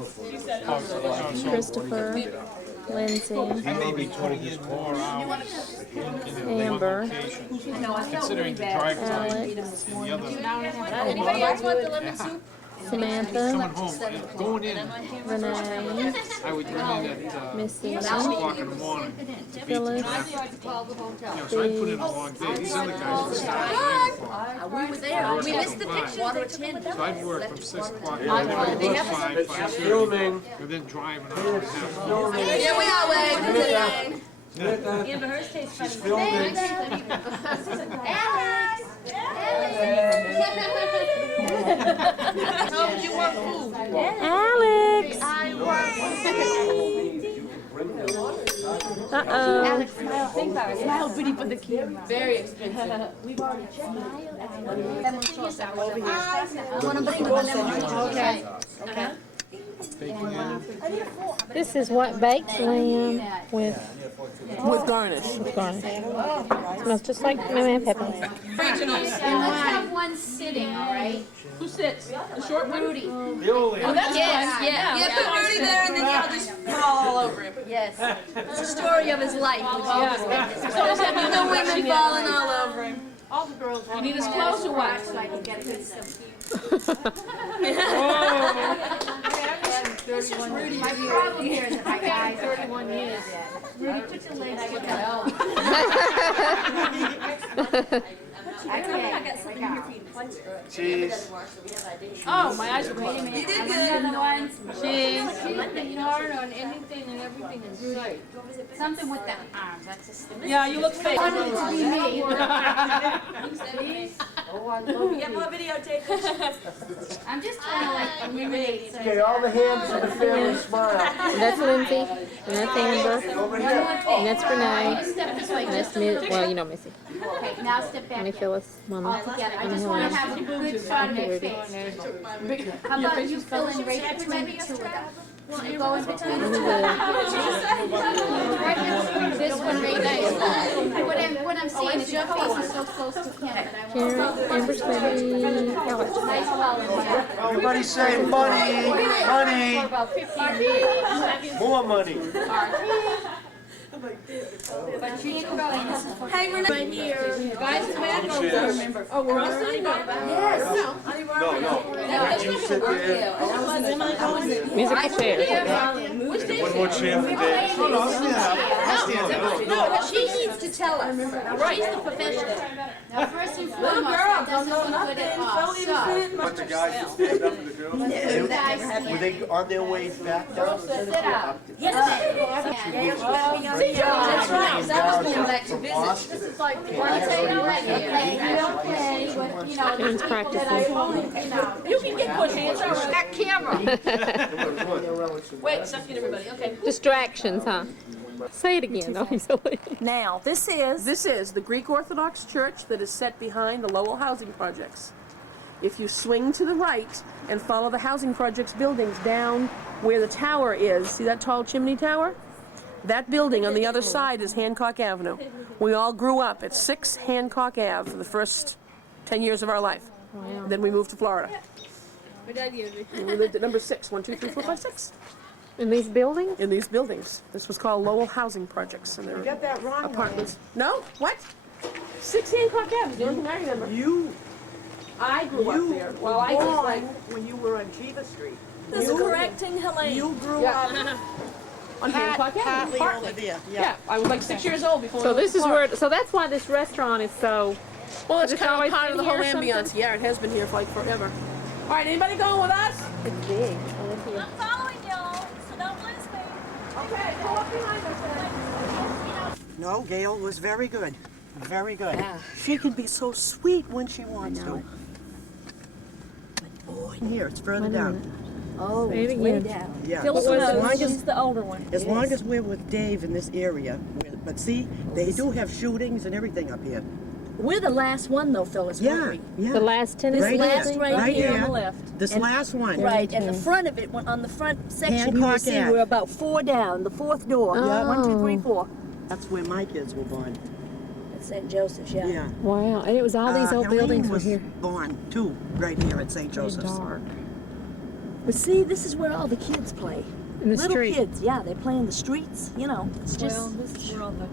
Christopher, Lindsay, Maybe 20 years more hours. Amber, Considering the drive time Alex, and the other. Anybody else want the lemon soup? Samantha, Coming home, and going in, Renee, I would run in at Missy, 6 o'clock in the morning to beat the Phyllis, traffic. You know, so I put in a long day. These other guys would start at 9 o'clock. We were there. We missed the picture. So I'd work from 6 o'clock in the morning to 5, 5:30, and then drive an hour and a half. Here we are, Wade. Yeah, but hers tastes funny. Filming. You want food? Alex. Uh-oh. Smile pretty for the camera. Very expensive. We've already checked it. Lemon sauce over here. I want to bring the lemon sauce. Okay. This is what baked lamb with garnish. smells just like Mama and Pepper. Regional. And let's have one sitting, all right? Who sits? The short one? Rudy. Oh, that's Yes, fun. yeah. Yeah, put Rudy there and then y'all just fall all over him. Yes. It's the story of his life. He's always having The women falling all over him. all the girls. You need his clothes or what? So I can get good stuff. It's just Rudy. My problem here is that my guys 31 years. Rudy, put your legs together. Cheese. Oh, my eyes are closed. You did good. Cheese. Hard on anything and everything in sight. Something with the arms. That's just the Yeah, you look fake. I wanted it to be me. Oh, I love you. Get more videotape. I'm just trying to like eliminate. Okay, all the hands in the family smile. And that's Lindsay, and that's Amber, Over here. and that's Renee, Step this way. and that's well, you know Missy. Okay, now step back. Let me Phyllis, All Mama. together. I just want to have a good shot of your face. How about you fill in right between the two of them? So you go in between the two of them. Right next to this one right there. What I'm saying is your face is so close to him, and I Karin, want Amber's baby, Alex. nice well in there. Everybody say money, money, About 15 years. more money. But you can go in. Hey, Renee. Right here. Guys, back over. Remember. Oh, we're all sitting back. Yes. No. You sit there. Musical chairs. One more chair for Dave. No, she needs to tell us. She's the professional. Now, first and foremost, that doesn't look good at all. So, Bunch of guys that stand up for the girls. you guys Were they on their way back down? sit up. Yes. That's right, 'cause I was going back to visit. This is like, you want to take it back here. You don't play, but, you know, Karen's the people that I only, you know. You can get good hands on that camera. Wait, Wait, second, everybody. Okay. Distractions, huh? Say it again, don't be silly. Now, this is the Greek Orthodox Church that is set behind the Lowell housing projects. If you swing to the right and follow the housing projects buildings down where the tower is, see that tall chimney tower? That building on the other side is Hancock Avenue. We all grew up at 6 Hancock Ave for the first 10 years of our life. Wow. Then we moved to Florida. And we lived at number 6, 1, 2, 3, 4, 5, 6. In these buildings? In these buildings. This was called Lowell Housing Projects. And they You were got that wrong. apartments. No? What? 6 Hancock Ave, the only thing I remember. I grew up there. Well, I was like, When you were on Kiva Street. This is correcting Helene. You grew up on Hancock Ave. partly over apartment. there. Yeah, I was like 6 years old before. So we this moved is to where, so that's why this restaurant is so, Well, it's Has it kind of always part of been the whole here or ambiance. something? Yeah, it has been here for like forever. All right, anybody going with us? it's big. I'm following y'all, so don't lose me. Okay, go up behind us then. No, Gail was very good. Very good. She can be so sweet when she wants to. Oh, and here, it's further down. Oh, Say it it's way again. down. Yeah. Phyllis As long knows, as- she's the older one. As long as we're with Dave in this area, but see, they do have shootings and everything up here. We're the last one though, Phyllis, Yeah, weren't we? yeah. The last tennis Right last here, right right here on here. the left. This And- last one. Right, and the front of it, on the front section, you will Hancock see Ave. we're about 4 down, the 4th door. Yeah. 1, 2, 3, 4. That's where my kids were born. At St. Joseph's, yeah. Yeah. Wow, and it was all these old Helene buildings were was here. born too, right here at St. Joseph's. Dark. But see, this is where all the kids play. In the Little street. kids, yeah, they play in the streets, you know. It's just, Well, this is where all the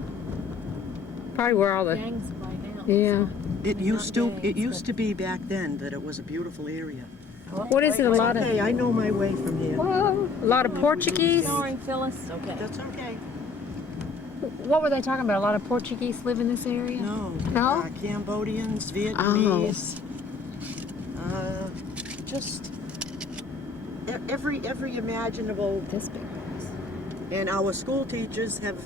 Probably where all the, gangs right now. yeah. It used to be back then that it was a beautiful area. What is it? A lot of. Okay, I know my way from here. Whoa, a lot of Portuguese. Sorry, Phyllis. Okay. That's okay. What were they talking about? A lot of Portuguese live in this area? No. No? Cambodians, Vietnamese. Just every imaginable. This big. And our school teachers have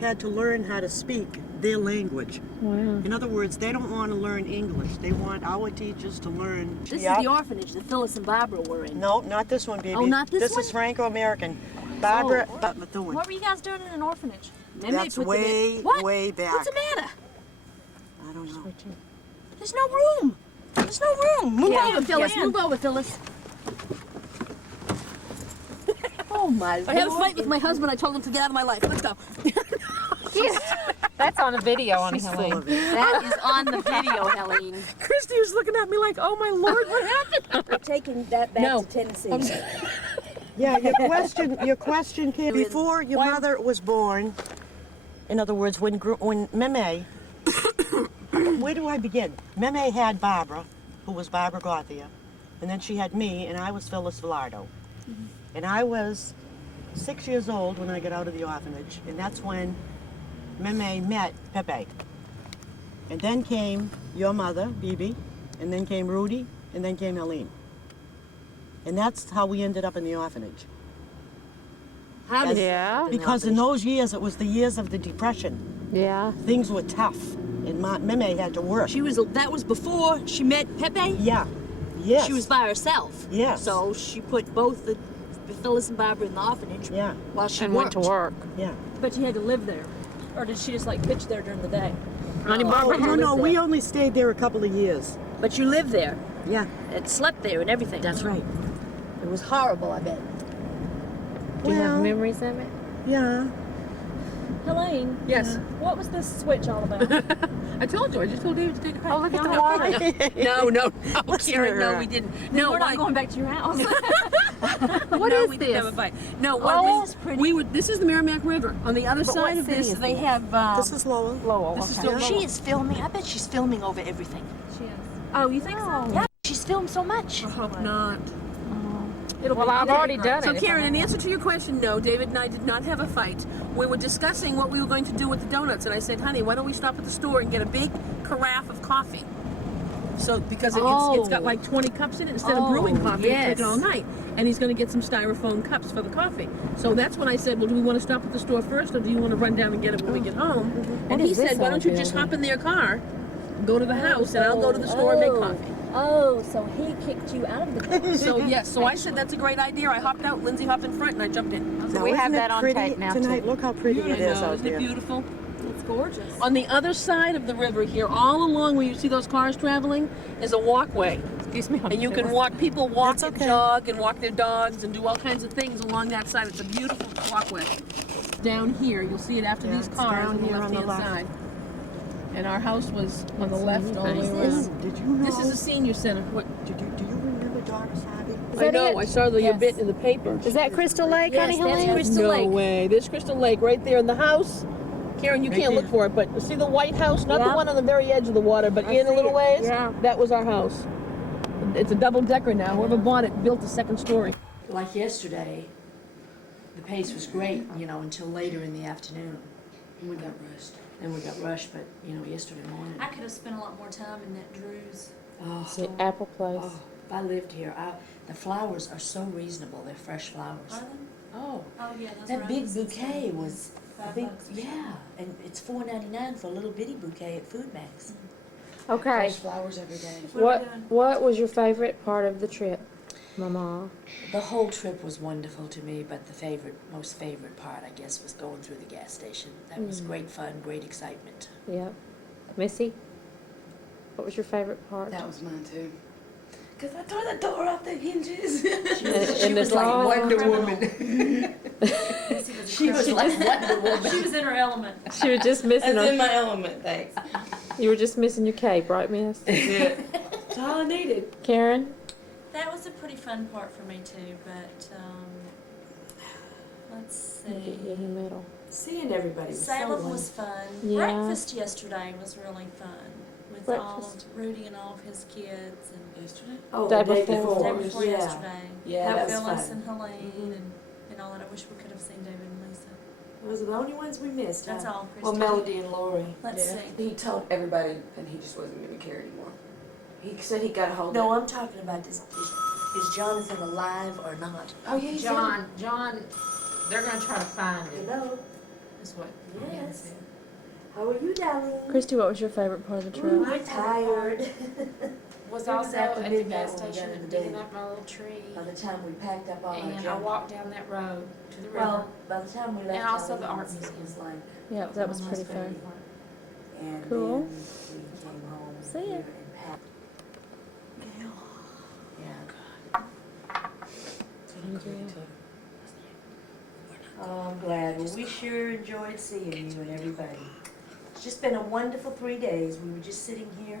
had to learn how to speak their language. Wow. In other words, they don't want to learn English. They want our teachers to learn. This is the orphanage that Phyllis and Barbara were in. No, not this one, baby. Oh, not this This one? is Franco-American. Barbara, Methuen. What were you guys doing in an orphanage? That's way, way back. What's the matter? I don't know. There's no room. There's no room. Move over, Phyllis. Yeah. Move over, Phyllis. Oh my! I had a fight with my husband. I told him to get out of my life. Let's go. That's on the video, on She's full of it. That is on the video, Helene. Christy was looking at me like, oh my Lord, what happened? We're taking that back to Tennessee. Yeah, your question came before your mother was born. In other words, when Meme, where do I begin? Meme had Barbara, who was Barbara Gothia, and then she had me, and I was Phyllis Villardo. And I was 6 years old when I got out of the orphanage, and that's when Meme met Pepe. And then came your mother, Bibi, and then came Rudy, and then came Helene. And that's how we ended up in the orphanage. How did Because in those years, it was the years of the Depression. Yeah. Things were tough, and Meme had to work. That was before she met Pepe? Yeah. Yes. She was by herself. Yes. So she put both the Phyllis and Barbara in the orphanage. Yeah. While she And went to work. Yeah. But you had to live there. Or did she just like pitch there during the day? No, we only stayed there a couple of years. But you lived there. Yeah. And slept there and everything. That's right. It was horrible, I bet. Do you have memories of it? Yeah. Helene. Yes. What was this switch all about? I told you, I just told David to take a break. Oh, look at the water. No, Karen, no, we didn't. No, We're not going back to your house. What is we this? didn't have a fight. No, Oh, this is the Merrimack River. On the other side of this, they have. This is Lowell. Lowell. This is Okay. still Lowell. She is filming. I bet she's filming over everything. She is. Oh, you think so? Yeah, she's filmed so much. I hope not. Well, I've already done So, it. Karen, in answer to your question, no, David and I did not have a fight. We were discussing what we were going to do with the donuts, and I said, honey, why don't we stop at the store and get a big carafe of coffee? So, because it's got like 20 cups in it instead of brewing coffee, it's taken all night. And he's going to get some styrofoam cups for the coffee. So that's when I said, well, do we want to stop at the store first, or do you want to run down and get it when we get home? And he said, why don't you just hop in their car, go to the house, and I'll go to the store and make coffee. Oh, so he kicked you out of the car. So yes, so I said that's a great idea. I hopped out, Lindsay hopped in front, and I jumped in. Now, we have isn't it that on pretty tape now, tonight? too. Look how pretty it is out Isn't it there. beautiful? It's gorgeous. On the other side of the river here, all along where you see those cars traveling, is a walkway. Excuse me. And you can walk, people walk and jog and walk their dogs and do all kinds of things along that side. It's a beautiful walkway. Down here, you'll see it after these it's cars down on the here on the left-hand left. side. And our house was on the left all the way around. Did you know? This is a senior center. What? Do you remember Doris Harvey? I know, I saw the bit in the paper. Is that Crystal Lake, honey? Yes, that's Crystal No Lake. way. There's Crystal Lake right there in the house. Karen, you can't look for it, but see the white house? Not the one on the very edge of the water, but in a little ways? Yeah. That was our house. It's a double-decker now. Whoever bought it built a second story. Like yesterday, the pace was great, until later in the afternoon. And we got rushed. But, yesterday morning. I could have spent a lot more time in that Drew's. Oh, The Apple Place. oh, if I lived here, the flowers are so reasonable. They're fresh flowers. Are they? Oh, Oh, yeah, those that big roses and bouquet stuff. was $5 big, or something. yeah, and it's $4.99 for a little bitty bouquet at Food Max. Okay. Fresh flowers every day. What was your favorite part of the trip, Mama? The whole trip was wonderful to me, but the most favorite part, I guess, was going through the gas station. That was great fun, great excitement. Yep. Missy? What was your favorite part? That was mine too. Because I tore the door off the hinges. In the song? Wonder Woman. She was like Wonder Woman. She was in her element. She was just missing That's in her. my element, thanks. You were just missing your cape, right, Miss? That's all I needed. Karen? That was a pretty fun part for me too, but let's see. In the middle. Seeing everybody was Salem so was fun. Yeah. Breakfast yesterday was really fun with It's Breakfast. all of Rudy and all of his kids and Yesterday? Oh, Day the day before. before. day before Yeah. yesterday. Yeah, that was Phyllis fun. and Helene and all that. I wish we could have seen David and Lisa. Those are the only ones we missed. That's huh? all, Christy. Well, Melody and Lori. Let's see. He told everybody, and he just wasn't gonna care anymore. He said he got a hold of No, I'm talking about this. Is Jonathan alive or not? Oh, yeah, he said. John, they're gonna try to find him. Hello. Is what. Yes. How are you, darling? Christy, what was your favorite part of the trip? I'm tired. Was It was also after at the midnight gas when we station got in and the digging day. up my little tree. By the time we packed up all our And I junk. walked down that road to the river. Well, by the time we left, And also our the art meetings, museum. It was like Yeah, that was pretty almost fun. 30. And Cool. then we came home. See ya. here and packed. Yeah. Oh, I'm glad. Well, we sure enjoyed seeing you and everybody. It's just been a wonderful 3 days. We were just sitting here